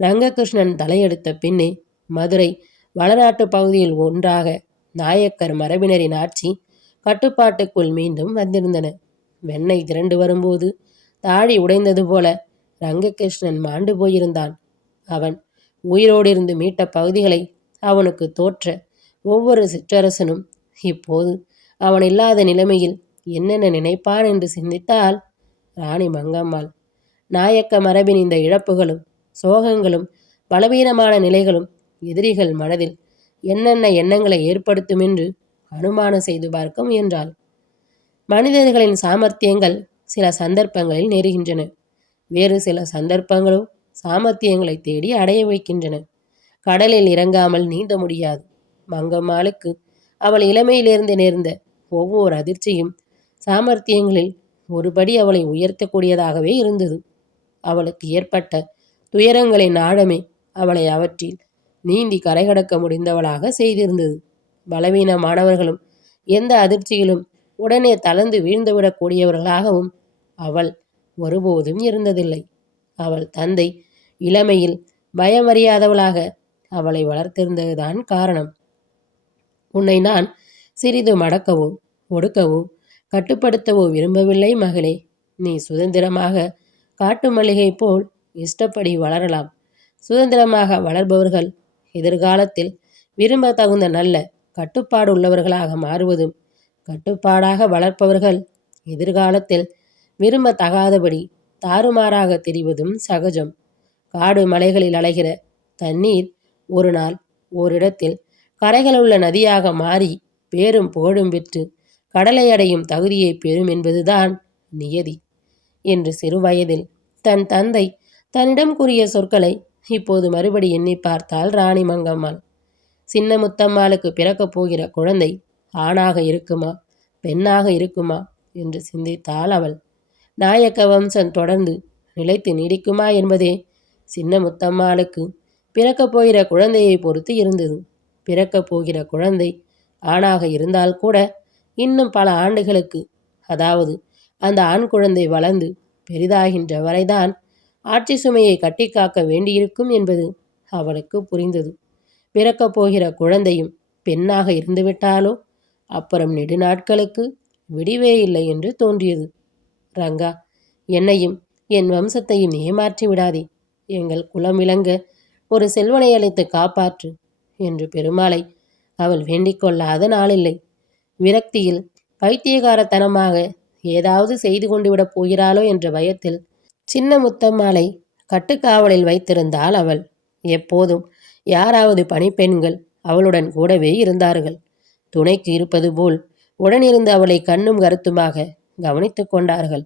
ரங்ககிருஷ்ணன் தலையெடுத்த பின்னே மதுரை வளநாட்டு பகுதியில் ஒன்றாக நாயக்கர் மரபினரின் ஆட்சி கட்டுப்பாட்டுக்குள் மீண்டும் வந்திருந்தன. வெண்ணெய் திரண்டு வரும்போது தாழி உடைந்தது போல ரங்ககிருஷ்ணன் மாண்டு போயிருந்தான். அவன் உயிரோடிருந்து மீட்ட பகுதிகளை அவனுக்கு தோற்ற ஒவ்வொரு சிற்றரசனும் இப்போது அவன் இல்லாத நிலைமையில் என்னென்ன நினைப்பான் என்று சிந்தித்தாள் ராணி மங்கம்மாள். நாயக்க மரபின் இந்த இழப்புகளும் சோகங்களும் பலவீனமான நிலைகளும் எதிரிகள் மனதில் என்னென்ன எண்ணங்களை ஏற்படுத்தும் என்று அனுமானம் செய்து பார்க்க முயன்றாள். மனிதர்களின் சாமர்த்தியங்கள் சில சந்தர்ப்பங்களில் நேருகின்றன. வேறு சில சந்தர்ப்பங்களோ சாமர்த்தியங்களை தேடி அடைய வைக்கின்றன. கடலில் இறங்காமல் நீந்த முடியாது. மங்கம்மாளுக்கு அவள் இளமையிலிருந்து நேர்ந்த ஒவ்வொரு அதிர்ச்சியும் சாமர்த்தியங்களில் ஒருபடி அவளை உயர்த்தக்கூடியதாகவே இருந்தது. அவளுக்கு ஏற்பட்ட துயரங்களின் ஆழமே அவளை அவற்றில் நீந்தி கரை கடக்க முடிந்தவளாக செய்திருந்தது. பலவீனமானவர்களும் எந்த அதிர்ச்சியிலும் உடனே தளர்ந்து வீழ்ந்துவிடக்கூடியவர்களாகவும் அவள் ஒருபோதும் இருந்ததில்லை. அவள் தந்தை இளமையில் பயமறியாதவளாக அவளை வளர்த்திருந்ததுதான் காரணம். உன்னை நான் சிறிது மடக்கவோ ஒடுக்கவோ கட்டுப்படுத்தவோ விரும்பவில்லை மகளே. நீ சுதந்திரமாக காட்டு மல்லிகை போல் இஷ்டப்படி வளரலாம். சுதந்திரமாக வளர்பவர்கள் எதிர்காலத்தில் விரும்ப தகுந்த நல்ல கட்டுப்பாடு உள்ளவர்களாக மாறுவதும், கட்டுப்பாடாக வளர்ப்பவர்கள் எதிர்காலத்தில் விரும்பத்தகாதபடி தாறுமாறாக தெரிவதும் சகஜம். காடு மலைகளில் அலைகிற தண்ணீர் ஒரு நாள் ஓரிடத்தில் கரைகளுள்ள நதியாக மாறி பேரும் புகழும் பெற்று கடலை அடையும் தகுதியை பெறும் என்பதுதான் நியதி என்று சிறுவயதில் தன் தந்தை தன்னிடம் கூறிய சொற்களை இப்போது மறுபடி எண்ணி பார்த்தாள் ராணி மங்கம்மாள். சின்ன முத்தம்மாளுக்கு பிறக்கப் போகிற குழந்தை ஆணாக இருக்குமா பெண்ணாக இருக்குமா என்று சிந்தித்தாள் அவள். நாயக்க வம்சம் தொடர்ந்து நிலைத்து நீடிக்குமா என்பதே சின்ன முத்தம்மாளுக்கு பிறக்கப் போகிற குழந்தையை பொறுத்து இருந்தது. பிறக்கப் போகிற குழந்தை ஆணாக இருந்தால் கூட இன்னும் பல ஆண்டுகளுக்கு, அதாவது அந்த ஆண் குழந்தை வளர்ந்து பெரிதாகின்ற வரைதான் ஆட்சி சுமையை கட்டி காக்க வேண்டியிருக்கும் என்பது அவளுக்கு புரிந்தது. பிறக்கப் போகிற குழந்தையும் பெண்ணாக இருந்துவிட்டாலோ அப்புறம் நெடுநாட்களுக்கு விடிவே இல்லை என்று தோன்றியது. ரங்கா, என்னையும் என் வம்சத்தையும் ஏமாற்றி விடாதே. எங்கள் குலம் விளங்க ஒரு செல்வனை அழைத்து காப்பாற்று என்று பெருமாளை அவள் வேண்டிக் கொள்ளாத நாளில்லை. விரக்தியில் பைத்தியகாரத்தனமாக ஏதாவது செய்து கொண்டு விடப் போகிறாளோ என்ற பயத்தில் சின்ன முத்தம்மாளை கட்டுக்காவலில் வைத்திருந்தாள் அவள். எப்போதும் யாராவது பணிப்பெண்கள் அவளுடன் கூடவே இருந்தார்கள். துணைக்கு இருப்பது போல் உடனிருந்து அவளை கண்ணும் கருத்துமாக கவனித்து கொண்டார்கள்.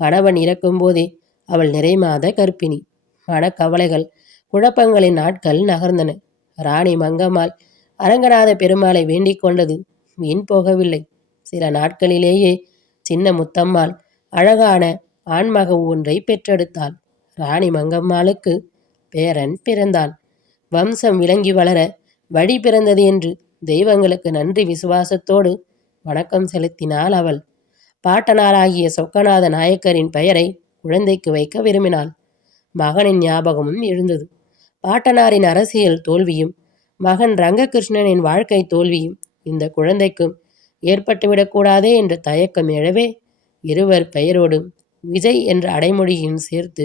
கணவன் இறக்கும்போதே அவள் நிறைமாத கர்ப்பிணி. மனக்கவலைகள் குழப்பங்களின் நாட்கள் நகர்ந்தன. ராணி மங்கம்மாள் அரங்கநாத பெருமாளை வேண்டிக் கொண்டது வீண் போகவில்லை. சில நாட்களிலேயே சின்ன முத்தம்மாள் அழகான ஆண்மக ஒன்றை பெற்றெடுத்தாள். ராணி மங்கம்மாளுக்கு பேரன் பிறந்தான். வம்சம் விளங்கி வளர வழி பிறந்தது என்று தெய்வங்களுக்கு நன்றி விசுவாசத்தோடு வணக்கம் செலுத்தினாள் அவள். பாட்டனாராகிய சொக்கநாத நாயக்கரின் பெயரை குழந்தைக்கு வைக்க விரும்பினாள். மகனின் ஞாபகமும் எழுந்தது. பாட்டனாரின் அரசியல் தோல்வியும் மகன் ரங்ககிருஷ்ணனின் வாழ்க்கை தோல்வியும் இந்த குழந்தைக்கும் ஏற்பட்டுவிடக்கூடாதே என்ற தயக்கம் எழவே இருவர் பெயரோடும் விஜய் என்ற அடைமொழியும் சேர்த்து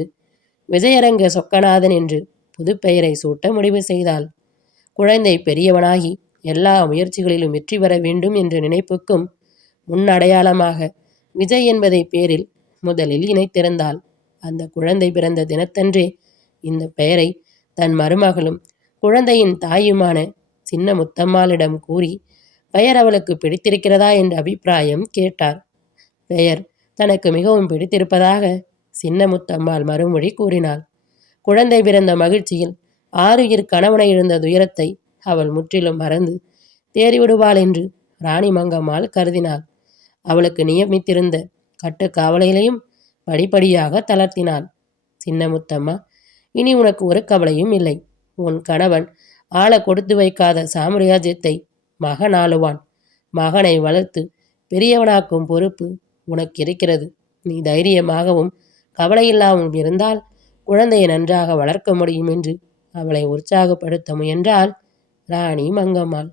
விஜயரங்க சொக்கநாதன் என்று புது பெயரை சூட்ட முடிவு செய்தாள். குழந்தை பெரியவனாகி எல்லா முயற்சிகளிலும் வெற்றி பெற வேண்டும் என்ற நினைப்புக்கும் முன்னடையாளமாக விஜய் என்பதை பேரில் முதலில் இணைத்திருந்தாள். அந்த குழந்தை பிறந்த தினத்தன்றே இந்த பெயரை தன் மருமகளும் குழந்தையின் தாயுமான சின்ன முத்தம்மாளிடம் கூறி பெயர் அவளுக்கு பிடித்திருக்கிறதா என்ற அபிப்பிராயம் கேட்டார். பெயர் தனக்கு மிகவும் பிடித்திருப்பதாக சின்ன முத்தம்மாள் மறுமொழி கூறினாள். குழந்தை பிறந்த மகிழ்ச்சியில் ஆருயிர் கணவனை இழந்த துயரத்தை அவள் முற்றிலும் மறந்து தேறிவிடுவாள் என்று ராணி மங்கம்மாள் கருதினாள். அவளுக்கு நியமித்திருந்த கட்டுக்காவலைகளையும் படிப்படியாக தளர்த்தினாள். சின்ன முத்தம்மா, இனி உனக்கு ஒரு கவலையும் இல்லை. உன் கணவன் ஆள கொடுத்து வைக்காத சாம்ராஜ்யத்தை மகன் ஆளுவான். மகனை வளர்த்து பெரியவனாக்கும் பொறுப்பு உனக்கு இருக்கிறது. நீ தைரியமாகவும் கவலையில்லாமல் இருந்தால் குழந்தையை நன்றாக வளர்க்க முடியும் என்று அவளை உற்சாகப்படுத்த முயன்றாள் ராணி மங்கம்மாள்.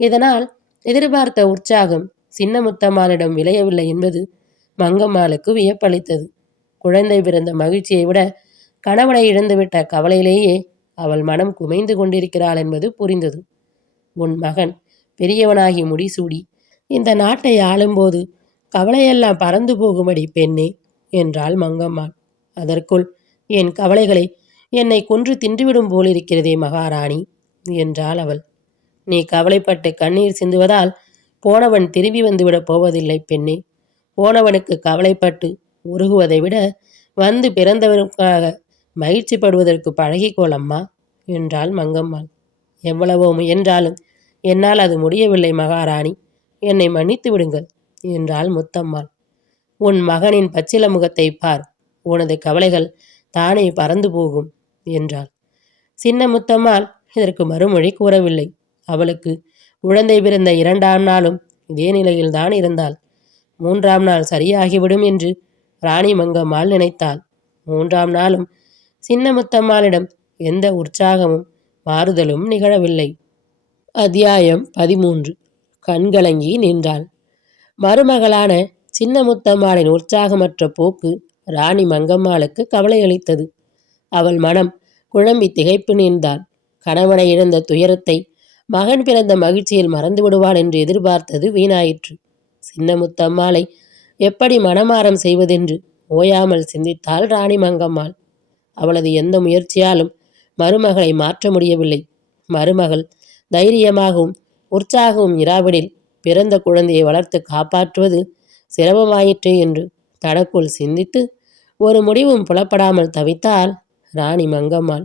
இதனால் எதிர்பார்த்த உற்சாகம் சின்ன முத்தம்மாளிடம் விளையவில்லை என்பது மங்கம்மாளுக்கு வியப்பளித்தது. குழந்தை பிறந்த மகிழ்ச்சியை விட கணவனை இழந்துவிட்ட கவலையிலேயே அவள் மனம் குமைந்து கொண்டிருக்கிறாள் என்பது புரிந்தது. உன் மகன் பெரியவனாகி முடிசூடி இந்த நாட்டை ஆளும்போது கவலையெல்லாம் பறந்து போகும்படி பெண்ணே என்றாள் மங்கம்மாள். அதற்குள் என் கவலைகளை என்னை கொன்று தின்றுவிடும் போலிருக்கிறதே மகாராணி என்றாள் அவள். நீ கவலைப்பட்டு கண்ணீர் சிந்துவதால் போனவன் திரும்பி வந்துவிடப் போவதில்லை பெண்ணே. போனவனுக்கு கவலைப்பட்டு உருகுவதை விட வந்து பிறந்தவனுக்காக மகிழ்ச்சிப்படுவதற்கு பழகிக்கோளம்மா என்றாள் மங்கம்மாள். எவ்வளவோ முயன்றாலும் என்னால் அது முடியவில்லை மகாராணி, என்னை மன்னித்து விடுங்கள் என்றாள் முத்தம்மாள். உன் மகனின் பச்சில முகத்தை பார், உனது கவலைகள் தானே பறந்து போகும் என்றாள். சின்ன முத்தம்மாள் இதற்கு மறுமொழி கூறவில்லை. அவளுக்கு குழந்தை பிறந்த 2ஆம் நாளும் இதே நிலையில்தான் இருந்தாள். 3ஆம் நாள் சரியாகிவிடும் என்று ராணி மங்கம்மாள் நினைத்தாள். 3ஆம் நாளும் சின்ன முத்தம்மாளிடம் எந்த உற்சாகமும் மாறுதலும் நிகழவில்லை. அத்தியாயம் 13. கண்கலங்கி நின்றாள். மருமகளான சின்ன முத்தம்மாளின் உற்சாகமற்ற போக்கு ராணி மங்கம்மாளுக்கு கவலையளித்தது. அவள் மனம் குழம்பி திகைப்பு நின்றாள். கணவனை இழந்த துயரத்தை மகன் பிறந்த மகிழ்ச்சியில் மறந்து விடுவாள் என்று எதிர்பார்த்தது வீணாயிற்று. சின்ன முத்தம்மாளை எப்படி மனமாறம் செய்வதென்று ஓயாமல் சிந்தித்தாள் ராணி மங்கம்மாள். அவளது எந்த முயற்சியாலும் மருமகளை மாற்ற முடியவில்லை. மருமகள் தைரியமாகவும் உற்சாகமும் இராவிடில் பிறந்த குழந்தையை வளர்த்து காப்பாற்றுவது சிரமமாயிற்று என்று தனக்குள் சிந்தித்து ஒரு முடிவும் புலப்படாமல் தவித்தாள் ராணி மங்கம்மாள்.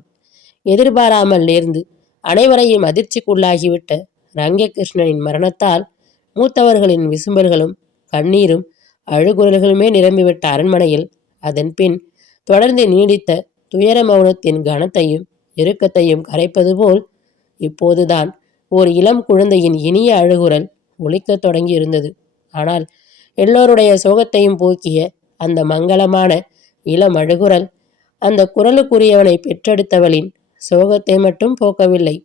எதிர்பாராமல் நேர்ந்து அனைவரையும் அதிர்ச்சிக்குள்ளாகிவிட்ட ரங்ககிருஷ்ணனின் மரணத்தால் மூத்தவர்களின் விசும்பல்களும் கண்ணீரும் அழுகுரல்களுமே நிரம்பிவிட்ட அரண்மனையில் அதன் பின் தொடர்ந்து நீடித்த துயர மௌனத்தின் கனத்தையும் இறுக்கத்தையும் கரைப்பது போல் இப்போதுதான் ஓர் இளம் குழந்தையின் இனிய அழுகுரல் ஒலிக்கத் தொடங்கியிருந்தது. ஆனால் எல்லோருடைய சோகத்தையும் போக்கிய அந்த மங்களமான இளம் அழுகுரல் அந்த குரலுக்குரியவனை பெற்றெடுத்தவளின் சோகத்தை மட்டும் போக்கவில்லை.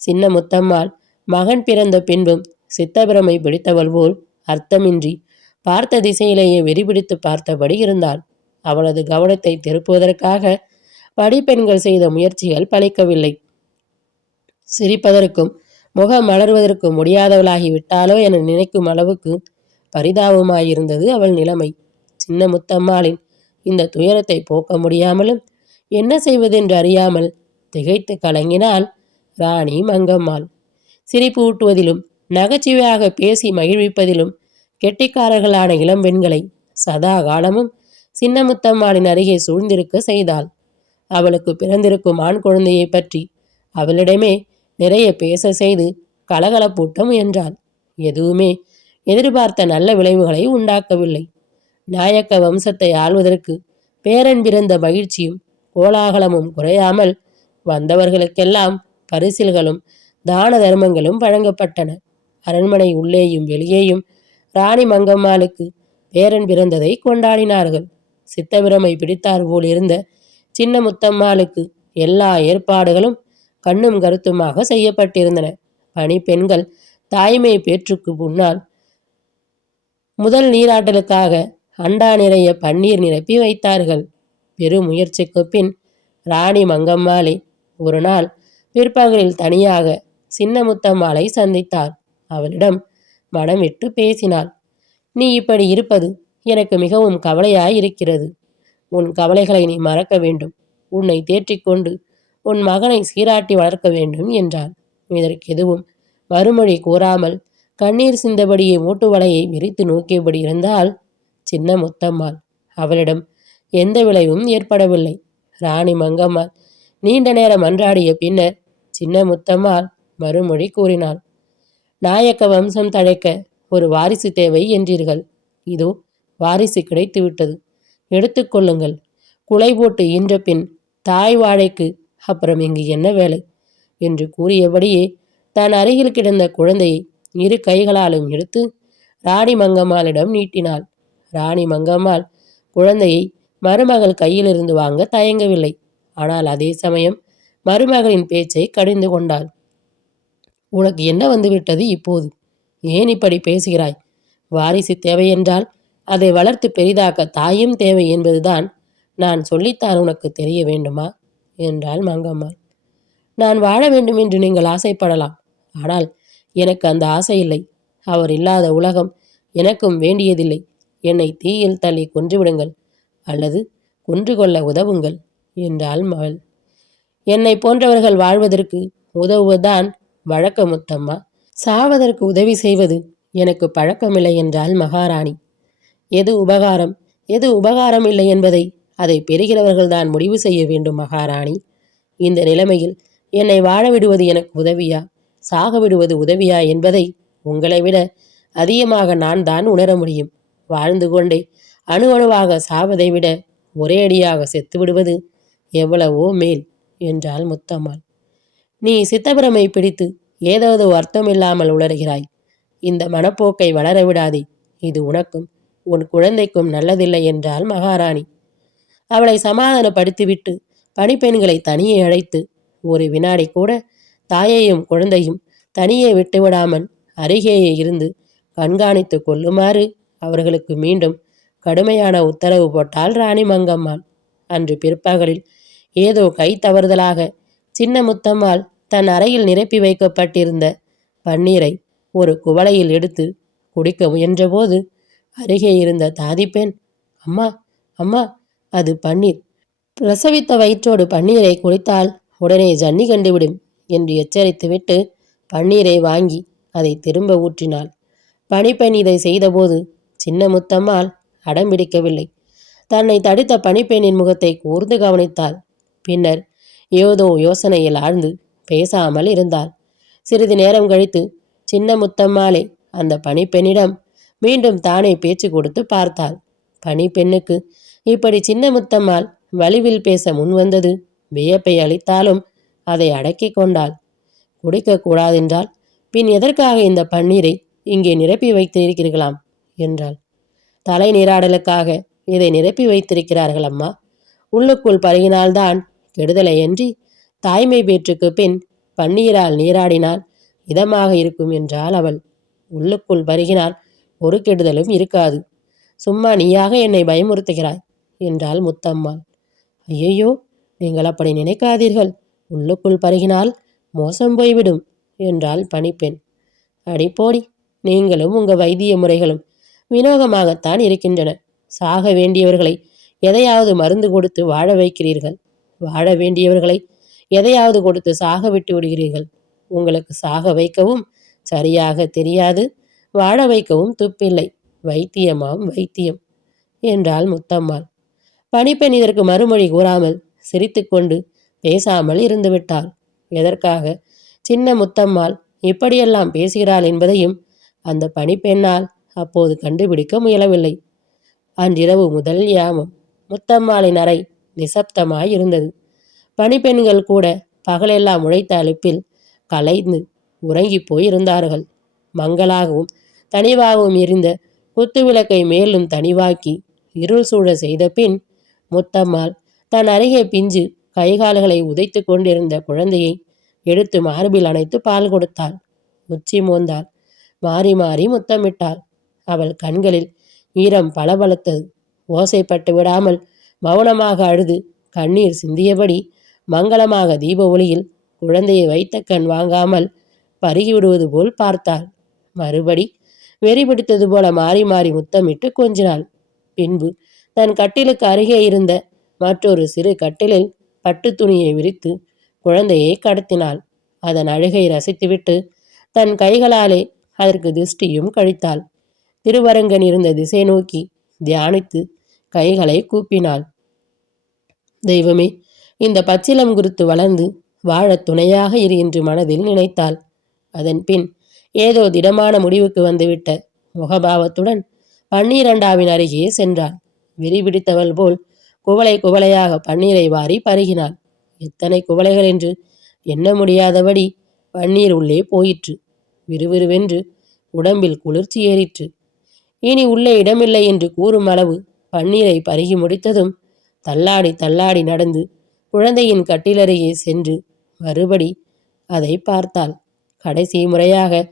சின்ன முத்தம்மாள் மகன் பிறந்த பின்பும் சித்தபிரமை பிடித்தவள் போல் அர்த்தமின்றி பார்த்த திசையிலேயே வெறிபிடித்து பார்த்தபடி இருந்தாள். அவளது கவனத்தை திருப்புவதற்காக படிப்பெண்கள் செய்த முயற்சிகள் பலிக்கவில்லை. சிரிப்பதற்கும் முகம் மலர்வதற்கும் முடியாதவளாகி விட்டாலோ என நினைக்கும் அளவுக்கு பரிதாபமாயிருந்தது அவள் நிலைமை. சின்ன முத்தம்மாளின் இந்த துயரத்தை போக்க முடியாமலும் என்ன செய்வதென்று அறியாமல் திகைத்து கலங்கினாள் ராணி மங்கம்மாள். சிரிப்பு ஊட்டுவதிலும் நகைச்சுவையாக பேசி மகிழ்விப்பதிலும் கெட்டிக்காரர்களான இளம்பெண்களை சதா காலமும் சின்ன முத்தம்மாளின் அருகே சூழ்ந்திருக்க செய்தாள். அவளுக்கு பிறந்திருக்கும் ஆண் குழந்தையை பற்றி அவளிடமே நிறைய பேச செய்து கலகலப்பூட்ட முயன்றாள். எதுவுமே எதிர்பார்த்த நல்ல விளைவுகளை உண்டாக்கவில்லை. நாயக்க வம்சத்தை ஆள்வதற்கு பேரன் பிறந்த மகிழ்ச்சியும் கோலாகலமும் குறையாமல் வந்தவர்களுக்கெல்லாம் பரிசில்களும் தான தர்மங்களும் வழங்கப்பட்டன. அரண்மனை உள்ளேயும் வெளியேயும் ராணி மங்கம்மாளுக்கு பேரன் பிறந்ததை கொண்டாடினார்கள். சித்தபிரமை பிடித்தார் போல் இருந்த சின்ன முத்தம்மாளுக்கு எல்லா ஏற்பாடுகளும் கண்ணும் கருத்துமாக செய்யப்பட்டிருந்தன. பணிப்பெண்கள் தாய்மை பேற்றுக்கு முன்னால் முதல் நீராட்டலுக்காக அண்டா நிறைய பன்னீர் நிரப்பி வைத்தார்கள். பெரும் முயற்சிக்கு பின் ராணி மங்கம்மாளை ஒரு நாள் பிற்பகலில் தனியாக சின்ன முத்தம்மாளை சந்தித்தார். அவளிடம் மனம் விட்டு பேசினாள். நீ இப்படி இருப்பது எனக்கு மிகவும் கவலையாயிருக்கிறது. உன் கவலைகளை நீ மறக்க வேண்டும். உன்னை தேற்றிக்கொண்டு உன் மகனை சீராட்டி வளர்க்க வேண்டும் என்றாள். இதற்கு எதுவும் மறுமொழி கூறாமல் கண்ணீர் சிந்தபடியே மூட்டு வலையை விரித்து நோக்கியபடி இருந்தால் சின்ன முத்தம்மாள். அவளிடம் எந்த விளைவும் ஏற்படவில்லை. ராணி மங்கம்மாள் நீண்ட நேரம் அன்றாடிய பின்னர் சின்ன முத்தம்மாள் மறுமொழி கூறினாள். நாயக்க வம்சம் தழைக்க ஒரு வாரிசு தேவை என்றீர்கள். இதோ வாரிசு கிடைத்துவிட்டது. எடுத்துக்கொள்ளுங்கள். குலை போட்டு ஈன்ற பின் தாய் வாழைக்கு அப்புறம் இங்கு என்ன வேலை என்று கூறியபடியே தான் அருகில் கிடந்த குழந்தையை இரு கைகளாலும் எடுத்து ராணி மங்கம்மாளிடம் நீட்டினாள். ராணி மங்கம்மாள் குழந்தையை மருமகள் கையிலிருந்து வாங்க தயங்கவில்லை. ஆனால் அதே சமயம் மருமகளின் பேச்சை கடிந்து கொண்டாள். உனக்கு என்ன வந்துவிட்டது இப்போது? ஏன் இப்படி பேசுகிறாய்? வாரிசு தேவையென்றால் அதை வளர்த்து பெரிதாக்க தாயும் தேவை என்பதுதான் நான் சொல்லித்தான் உனக்கு தெரிய வேண்டுமா என்றாள் மங்கம்மாள். நான் வாழ வேண்டும் என்று நீங்கள் ஆசைப்படலாம். ஆனால் எனக்கு அந்த ஆசை இல்லை. அவர் இல்லாத உலகம் எனக்கும் வேண்டியதில்லை. என்னை தீயில் தள்ளி கொன்றுவிடுங்கள் அல்லது கொன்று கொள்ள உதவுங்கள் என்றாள் மகள். என்னை போன்றவர்கள் வாழ்வதற்கு உதவுவதுதான் வழக்க முத்தம்மா. சாவதற்கு உதவி செய்வது எனக்கு பழக்கமில்லை என்றாள் மகாராணி. எது உபகாரம் எது உபகாரம் இல்லை என்பதை அதை பெறுகிறவர்கள்தான் முடிவு செய்ய வேண்டும் மகாராணி. இந்த நிலைமையில் என்னை வாழ விடுவது எனக்கு உதவியா சாக விடுவது உதவியா என்பதை உங்களை விட அதிகமாக நான் தான் உணர முடியும். வாழ்ந்து கொண்டே அணு அணுவாக சாவதை விட ஒரே அடியாக செத்து விடுவது எவ்வளவோ மேல் என்றாள் முத்தம்மாள். நீ சித்தபிரமை பிடித்து ஏதோதோ அர்த்தமில்லாமல் உளறுகிறாய். இந்த மனப்போக்கை வளர விடாதே. இது உனக்கும் உன் குழந்தைக்கும் நல்லதில்லை என்றாள் மகாராணி. அவளை சமாதானப்படுத்திவிட்டு பணிப்பெண்களை தனியே அழைத்து ஒரு வினாடி கூட தாயையும் குழந்தையும் தனியே விட்டுவிடாமல் அருகேயே இருந்து கண்காணித்து கொள்ளுமாறு அவர்களுக்கு மீண்டும் கடுமையான உத்தரவு போட்டாள் ராணி மங்கம்மாள். அன்று பிற்பகலில் ஏதோ கை தவறுதலாக சின்ன முத்தம்மாள் தன் அறையில் நிரப்பி வைக்கப்பட்டிருந்த பன்னீரை ஒரு குவளையில் எடுத்து குடிக்க முயன்றபோது அருகே இருந்த தாதிப்பெண், அம்மா அம்மா, அது பன்னீர். பிரசவித்த வயிற்றோடு பன்னீரை குடித்தால் உடனே ஜன்னி கண்டுவிடும் என்று எச்சரித்துவிட்டு பன்னீரை வாங்கி அதை திரும்ப ஊற்றினாள். பணிப்பெண் இதை செய்தபோது சின்ன முத்தம்மாள் அடம்பிடிக்கவில்லை. தன்னை தடுத்த பணிப்பெண்ணின் முகத்தை கூர்ந்து கவனித்தாள். பின்னர் ஏதோ யோசனையில் ஆழ்ந்து பேசாமல் இருந்தாள். சிறிது நேரம் கழித்து சின்ன முத்தம்மாளே அந்த பணிப்பெண்ணிடம் மீண்டும் தானே பேச்சு கொடுத்து பார்த்தாள். பணிப்பெண்ணுக்கு இப்படி சின்ன முத்தம்மாள் வலிவில் பேச முன்வந்தது வியப்பை அளித்தாலும் அதை அடக்கி கொண்டாள். குடிக்கக்கூடாதென்றால் பின் எதற்காக இந்த பன்னீரை இங்கே நிரப்பி வைத்து இருக்கிறீர்களாம் என்றாள். தலை நீராடலுக்காக இதை நிரப்பி வைத்திருக்கிறார்கள் அம்மா. உள்ளுக்குள் பருகினால்தான் கெடுதலையன்றி தாய்மை பேற்றுக்கு பின் பன்னீரால் நீராடினால் இதமாக இருக்கும் என்றாள் அவள். உள்ளுக்குள் பருகினால் ஒரு கெடுதலும் இருக்காது. சும்மா நீயாக என்னை பயமுறுத்துகிறாய் என்றாள் முத்தம்மாள். ஐயையோ, நீங்கள் அப்படி நினைக்காதீர்கள். உள்ளுக்குள் பருகினால் மோசம் போய்விடும் என்றாள் பணிப்பெண். அடிப்போடி, நீங்களும் உங்க வைத்திய முறைகளும் வினோகமாகத்தான் இருக்கின்றன. சாக வேண்டியவர்களை எதையாவது மருந்து கொடுத்து வாழ வைக்கிறீர்கள். வாழ வேண்டியவர்களை எதையாவது கொடுத்து சாக விட்டு விடுகிறீர்கள். உங்களுக்கு சாக வைக்கவும் சரியாக தெரியாது, வாழ வைக்கவும் துப்பில்லை. வைத்தியமாம் வைத்தியம் என்றாள் முத்தம்மாள். பணிப்பெண் இதற்கு மறுமொழி கூறாமல் சிரித்துக்கொண்டு பேசாமல் இருந்துவிட்டாள். எதற்காக சின்ன முத்தம்மாள் இப்படியெல்லாம் பேசுகிறாள் என்பதையும் அந்த பணிப்பெண்ணால் அப்போது கண்டுபிடிக்க முயலவில்லை. அன்றிரவு முதல் யாமம் முத்தம்மாளின் அறை நிசப்தமாயிருந்தது. பணிப்பெண்கள் கூட பகலெல்லாம் உழைத்த அலுப்பில் கலைந்து உறங்கி போயிருந்தார்கள். மங்களாகவும் தனிவாகவும் எரிந்த குத்துவிளக்கை மேலும் தனிவாக்கி இருள் சூழ செய்த பின் முத்தம்மாள் தன் அருகே பிஞ்சு கைகால்களை உதைத்து கொண்டிருந்த குழந்தையை எடுத்து மார்பில் அணைத்து பால் கொடுத்தாள். உச்சி மோந்தாள். மாறி மாறி முத்தமிட்டாள். அவள் கண்களில் ஈரம் பளபளத்தது. ஓசைப்பட்டு விடாமல் மௌனமாக அழுது கண்ணீர் சிந்தியபடி மங்களமாக தீப ஒளியில் குழந்தையை வைத்த கண் வாங்காமல் பருகிவிடுவது போல் பார்த்தாள். மறுபடி வெறி பிடித்தது போல மாறி மாறி முத்தமிட்டு கொஞ்சினாள். பின்பு தன் கட்டிலுக்கு அருகே இருந்த மற்றொரு சிறு கட்டிலில் பட்டு துணியை விரித்து குழந்தையை கடத்தினாள். அதன் அழுகை ரசித்துவிட்டு தன் கைகளாலே அதற்கு திருஷ்டியும் கழித்தாள். திருவரங்கன் இருந்த திசை நோக்கி தியானித்து கைகளை கூப்பினாள். தெய்வமே, இந்த பச்சிலம் குருத்து வளர்ந்து வாழ துணையாக இரு என்று மனதில் நினைத்தாள். அதன் பின் ஏதோ திடமான முடிவுக்கு வந்துவிட்ட முகபாவத்துடன் பன்னீரண்டாவின் அருகே சென்றாள். விரிபிடித்தவள் போல் குவளை குவளையாக பன்னீரை வாரி பருகினாள். எத்தனை குவளைகள் என்று எண்ண முடியாதபடி பன்னீர் உள்ளே போயிற்று. விறுவிறுவென்று உடம்பில் குளிர்ச்சி ஏறிற்று. இனி உள்ளே இடமில்லை என்று கூறும் அளவு பன்னீரை பருகி முடித்ததும் தள்ளாடி தள்ளாடி நடந்து குழந்தையின் கட்டிலருகே சென்று மறுபடி அதை பார்த்தாள். கடைசி முறையாக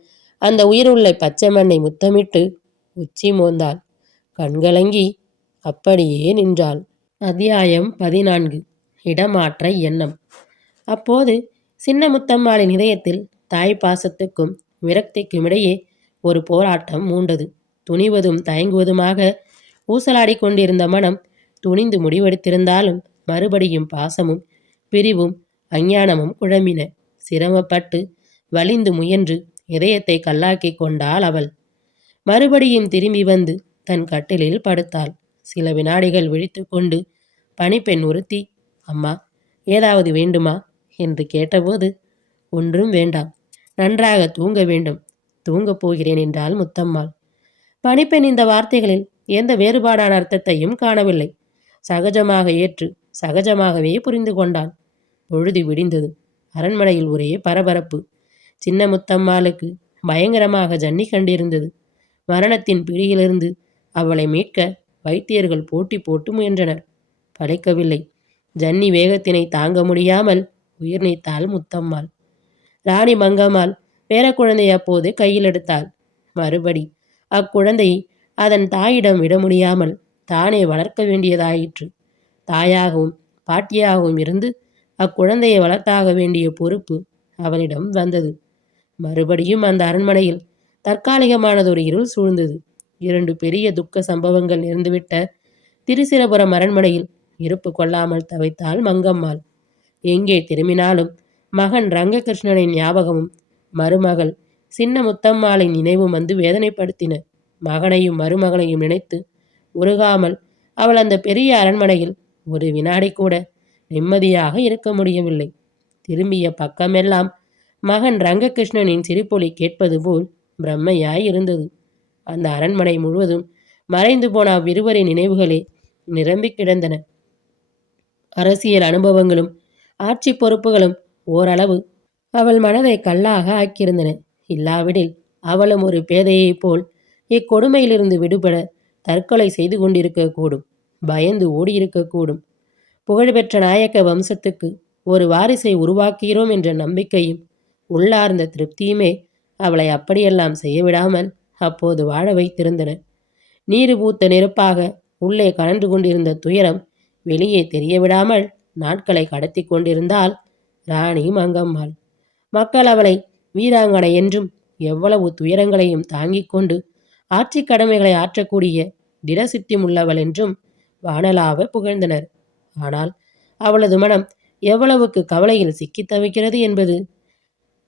அந்த உயிருள்ள பச்சை மண்ணை முத்தமிட்டு உச்சி மோந்தாள். கண்கலங்கி அப்படியே நின்றாள். அத்தியாயம் 14. இடமாற்ற எண்ணம். அப்போது சின்ன முத்தம்மாளின் இதயத்தில் தாய் பாசத்துக்கும் விரக்திக்கும் இடையே ஒரு போராட்டம் மூண்டது. துணிவதும் தயங்குவதுமாக ஊசலாடி கொண்டிருந்த மனம் துணிந்து முடிவெடுத்திருந்தாலும் மறுபடியும் பாசமும் பிரிவும் அஞ்ஞானமும் குழம்பின. சிரமப்பட்டு வலிந்து முயன்று இதயத்தை கல்லாக்கி கொண்டாள் அவள். மறுபடியும் திரும்பி வந்து தன் கட்டிலில் படுத்தாள். சில வினாடிகள் விழித்து கொண்டு பணிப்பெண் ஒருத்தி, அம்மா, ஏதாவது வேண்டுமா என்று கேட்டபோது, ஒன்றும் வேண்டாம், நன்றாக தூங்க வேண்டும், தூங்கப் போகிறேன் என்றாள் முத்தம்மாள். பணிப்பெண் இந்த வார்த்தைகளில் எந்த வேறுபாடான அர்த்தத்தையும் காணவில்லை. சகஜமாக ஏற்று சகஜமாகவே புரிந்து கொண்டாள். பொழுது விடிந்தது. அரண்மனையில் ஒரே பரபரப்பு. சின்ன முத்தம்மாளுக்கு பயங்கரமாக ஜன்னி கண்டிருந்தது. மரணத்தின் பிடியிலிருந்து அவளை மீட்க வைத்தியர்கள் போட்டி போட்டு முயன்றனர். படைக்கவில்லை. ஜன்னி வேகத்தினை தாங்க முடியாமல் உயிர் நீத்தாள் முத்தம்மாள். ராணி மங்கம்மாள் பேரக்குழந்தை அப்போது கையில் எடுத்தாள். மறுபடி அக்குழந்தையை அதன் தாயிடம் விட முடியாமல் தானே வளர்க்க வேண்டியதாயிற்று. தாயாகவும் பாட்டியாகவும் இருந்து அக்குழந்தையை வளர்த்தாக வேண்டிய பொறுப்பு அவளிடம் வந்தது. மறுபடியும் அந்த அரண்மனையில் தற்காலிகமானதொரு இருள் சூழ்ந்தது. 2 பெரிய துக்க சம்பவங்கள் நேர்ந்துவிட்ட திருச்சிரபுரம் அரண்மனையில் இருப்பு கொள்ளாமல் தவித்தாள் மங்கம்மாள். எங்கே திரும்பினாலும் மகன் ரங்ககிருஷ்ணனின் ஞாபகமும் மருமகள் சின்ன முத்தம்மாளின் நினைவும் வந்து வேதனைப்படுத்தின. மகனையும் மருமகளையும் நினைத்து உருகாமல் அவள் அந்த பெரிய அரண்மனையில் ஒரு வினாடி கூட நிம்மதியாக இருக்க முடியவில்லை. திரும்பிய பக்கமெல்லாம் மகன் ரங்ககிருஷ்ணனின் சிரிப்பொலி கேட்பது போல் பிரம்மையாய் இருந்தது. அந்த அரண்மனை முழுவதும் மறைந்து போன அவ்விருவரின் நினைவுகளே நிரம்பி கிடந்தன. அரசியல் அனுபவங்களும் ஆட்சி பொறுப்புகளும் ஓரளவு அவள் மனதை கல்லாக ஆக்கியிருந்தன. இல்லாவிடில் அவளும் ஒரு பேதையைப் போல் இக்கொடுமையிலிருந்து விடுபட தற்கொலை செய்து கொண்டிருக்க கூடும். பயந்து ஓடியிருக்கக்கூடும். புகழ்பெற்ற நாயக்க வம்சத்துக்கு ஒரு வாரிசை உருவாக்குகிறோம் என்ற நம்பிக்கையும் உள்ளார்ந்த திருப்தியுமே அவளை அப்படியெல்லாம் செய்யவிடாமல் அப்போது வாழ வைத்திருந்தன. நீரு பூத்த நெருப்பாக உள்ளே கலந்து கொண்டிருந்த துயரம் வெளியே தெரியவிடாமல் நாட்களை கடத்தி கொண்டிருந்தாள் ராணி மங்கம்மாள். மக்கள் அவளை வீராங்கனை என்றும் எவ்வளவு துயரங்களையும் தாங்கிக் கொண்டு ஆட்சி கடமைகளை ஆற்றக்கூடிய திடசித்தி உள்ளவள் என்றும் வானலாவ புகழ்ந்தனர். ஆனால் அவளது மனம் எவ்வளவுக்கு கவலையில் சிக்கி தவிக்கிறது என்பது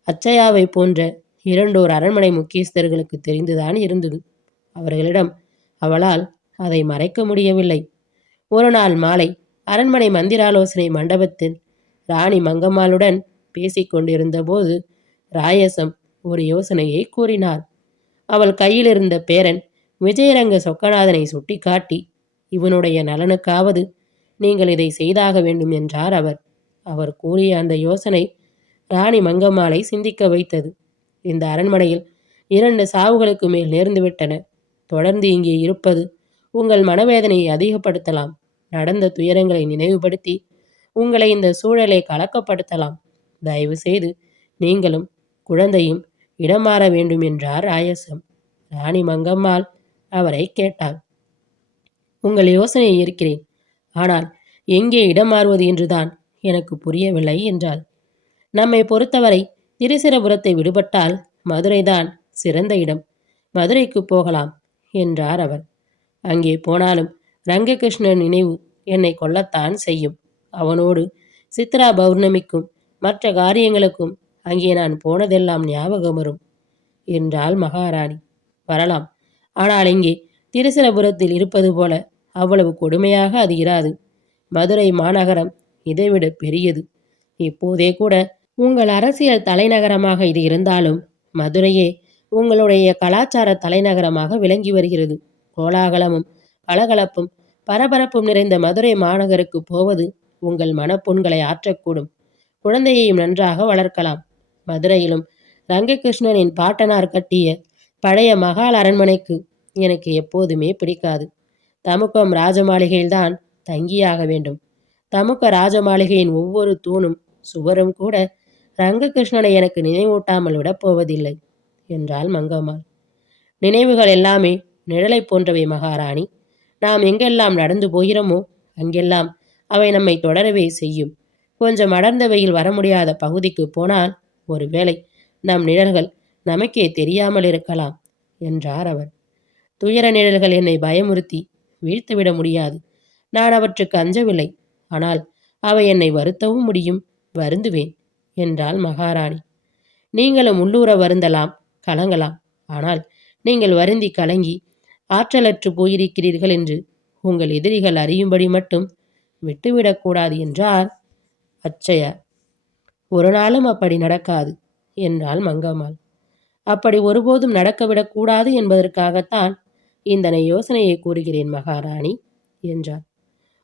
அச்சயாவை போன்ற 2 அரண்மனை முக்கியஸ்தர்களுக்கு தெரிந்துதான் இருந்தது. அவர்களிடம் அவளால் அதை மறைக்க முடியவில்லை. ஒரு நாள் மாலை அரண்மனை மந்திராலோசனை மண்டபத்தில் ராணி மங்கம்மாளுடன் பேசிக்கொண்டிருந்த போது ராயசம் ஒரு யோசனையை கூறினார். அவள் கையில் இருந்த பேரன் விஜயரங்க சொக்கநாதனை சுட்டி காட்டி, இவனுடைய நலனுக்காவது நீங்கள் இதை செய்தாக வேண்டும் என்றார் அவர். அவர் கூறிய அந்த யோசனை ராணி மங்கம்மாளை சிந்திக்க வைத்தது. இந்த அரண்மனையில் 2 சாவுகளுக்கு மேல் நேர்ந்துவிட்டன. தொடர்ந்து இங்கே இருப்பது உங்கள் மனவேதனையை அதிகப்படுத்தலாம். நடந்த துயரங்களை நினைவுபடுத்தி உங்களை இந்த சூழலை கலக்கப்படுத்தலாம். தயவு செய்து நீங்களும் குழந்தையும் இடம் மாற வேண்டும் என்றார் ராயசம். ராணி மங்கம்மாள் அவரை கேட்டாள். உங்கள் யோசனையை இருக்கிறேன், ஆனால் எங்கே இடம் மாறுவது என்றுதான் எனக்கு புரியவில்லை என்றாள். நம்மை பொறுத்தவரை திருச்சிரபுரத்தை விடுபட்டால் மதுரைதான் சிறந்த இடம். மதுரைக்கு போகலாம் என்றார் அவர். அங்கே போனாலும் ரங்ககிருஷ்ணன் நினைவு என்னை கொல்லத்தான் செய்யும். அவனோடு சித்ரா பௌர்ணமிக்கும் மற்ற காரியங்களுக்கும் அங்கே நான் போனதெல்லாம் ஞாபகம் வரும் என்றாள் மகாராணி. வரலாம், ஆனால் இங்கே திருச்சிரபுரத்தில் இருப்பது போல அவ்வளவு கொடுமையாக அது இராது. மதுரை மாநகரம் இதைவிட பெரியது. இப்போதே கூட உங்கள் அரசியல் தலைநகரமாக இது இருந்தாலும் மதுரையே உங்களுடைய கலாச்சார தலைநகரமாக விளங்கி வருகிறது. கோலாகலமும் கலகலப்பும் பரபரப்பும் நிறைந்த மதுரை மாநகருக்கு போவது உங்கள் மனப்புண்களை ஆற்றக்கூடும். குழந்தையையும் நன்றாக வளர்க்கலாம். மதுரையிலும் ரங்ககிருஷ்ணனின் பாட்டனார் கட்டிய பழைய மகால் அரண்மனைக்கு எனக்கு எப்போதுமே பிடிக்காது. தமுக்கம் ராஜமாளிகையில்தான் தங்கியாக வேண்டும். தமுக்க ராஜமாளிகையின் ஒவ்வொரு தூணும் சுவரும் கூட ரங்ககிருஷ்ணனை எனக்கு நினைவூட்டாமல் விடப்போவதில்லை என்றாள் மங்கம்மாள். நினைவுகள் எல்லாமே நிழலை போன்றவை மகாராணி. நாம் எங்கெல்லாம் நடந்து போகிறோமோ அங்கெல்லாம் அவை நம்மை தொடரவே செய்யும். கொஞ்சம் அடர்ந்த வெயில் வர முடியாத பகுதிக்கு போனால் ஒருவேளை நம் நிழல்கள் நமக்கே தெரியாமல் இருக்கலாம் என்றார் அவர். துயர நிழல்கள் என்னை பயமுறுத்தி வீழ்த்துவிட முடியாது. நான் அவற்றுக்கு அஞ்சவில்லை. ஆனால் அவை என்னை வருத்தவும் முடியும். வருந்துவேன் என்றாள் மகாராணி. நீங்களும் உள்ளூர வருந்தலாம், கலங்கலாம். ஆனால் நீங்கள் வருந்தி கலங்கி ஆற்றலற்று போயிருக்கிறீர்கள் என்று உங்கள் எதிரிகள் அறியும்படி மட்டும் விட்டுவிடக்கூடாது என்றார் அச்சயா. ஒரு நாளும் அப்படி நடக்காது என்றாள் மங்கம்மாள். அப்படி ஒருபோதும் நடக்கவிடக்கூடாது என்பதற்காகத்தான் இந்த யோசனையை கூறுகிறேன் மகாராணி என்றார்.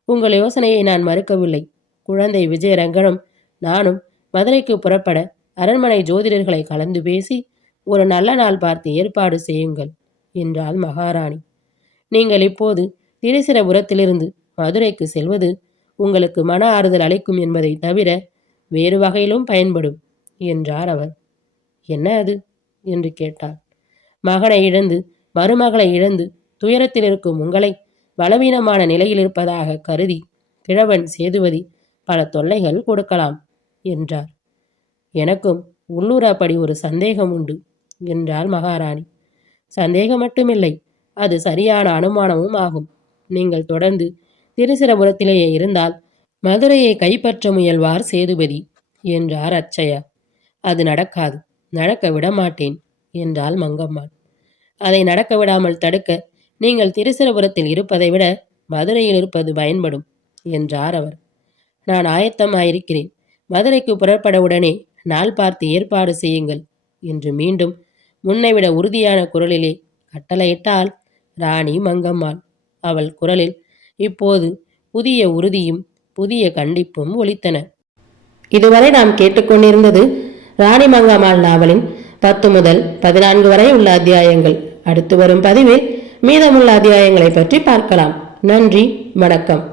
உங்கள் யோசனையை நான் மறுக்கவில்லை. குழந்தை விஜயரங்கனும் நானும் மதுரைக்கு புறப்பட அரண்மனை ஜோதிடர்களை கலந்து பேசி ஒரு நல்ல நாள் பார்த்து ஏற்பாடு செய்யுங்கள் என்றாள் மகாராணி. நீங்கள் இப்போது திருச்சிரபுரத்திலிருந்து மதுரைக்கு செல்வது உங்களுக்கு மன ஆறுதல் அளிக்கும் என்பதை தவிர வேறு வகையிலும் பயன்படும் என்றார் அவர். என்ன அது என்று கேட்டார். மகனை இழந்து மருமகளை இழந்து துயரத்தில் இருக்கும் உங்களை பலவீனமான நிலையில் இருப்பதாக கருதி கிழவன் சேதுபதி பல தொல்லைகள் கொடுக்கலாம் என்றார். எனக்கும் உள்ளூர் அப்படி ஒரு சந்தேகம் உண்டு என்றாள் மகாராணி. சந்தேகம் மட்டுமில்லை, அது சரியான அனுமானமும் ஆகும். நீங்கள் தொடர்ந்து திருச்சிரபுரத்திலேயே இருந்தால் மதுரையை கைப்பற்ற முயல்வார் சேதுபதி என்றார் அச்சயா. அது நடக்காது, நடக்க விடமாட்டேன் என்றாள் மங்கம்மாள். அதை நடக்க விடாமல் தடுக்க நீங்கள் திருச்சிரபுரத்தில் இருப்பதை விட மதுரையில் இருப்பது பயன்படும் என்றார் அவர். நான் ஆயத்தமாயிருக்கிறேன். மதுரைக்கு புறப்பட உடனே நாள் பார்த்து ஏற்பாடு செய்யுங்கள் என்று மீண்டும் முன்னைவிட உறுதியான குரலிலே கட்டளையிட்டாள் ராணி மங்கம்மாள். அவள் குரலில் இப்போது புதிய உறுதியும் புதிய கண்டிப்பும் ஒலித்தன. இதுவரை நாம் கேட்டுக்கொண்டிருந்தது ராணி மங்கம்மாள் நாவலின் 10 முதல் 14 வரை உள்ள அத்தியாயங்கள். அடுத்து வரும் பதிவில் மீதமுள்ள அத்தியாயங்களை பற்றி பார்க்கலாம். நன்றி, வணக்கம்.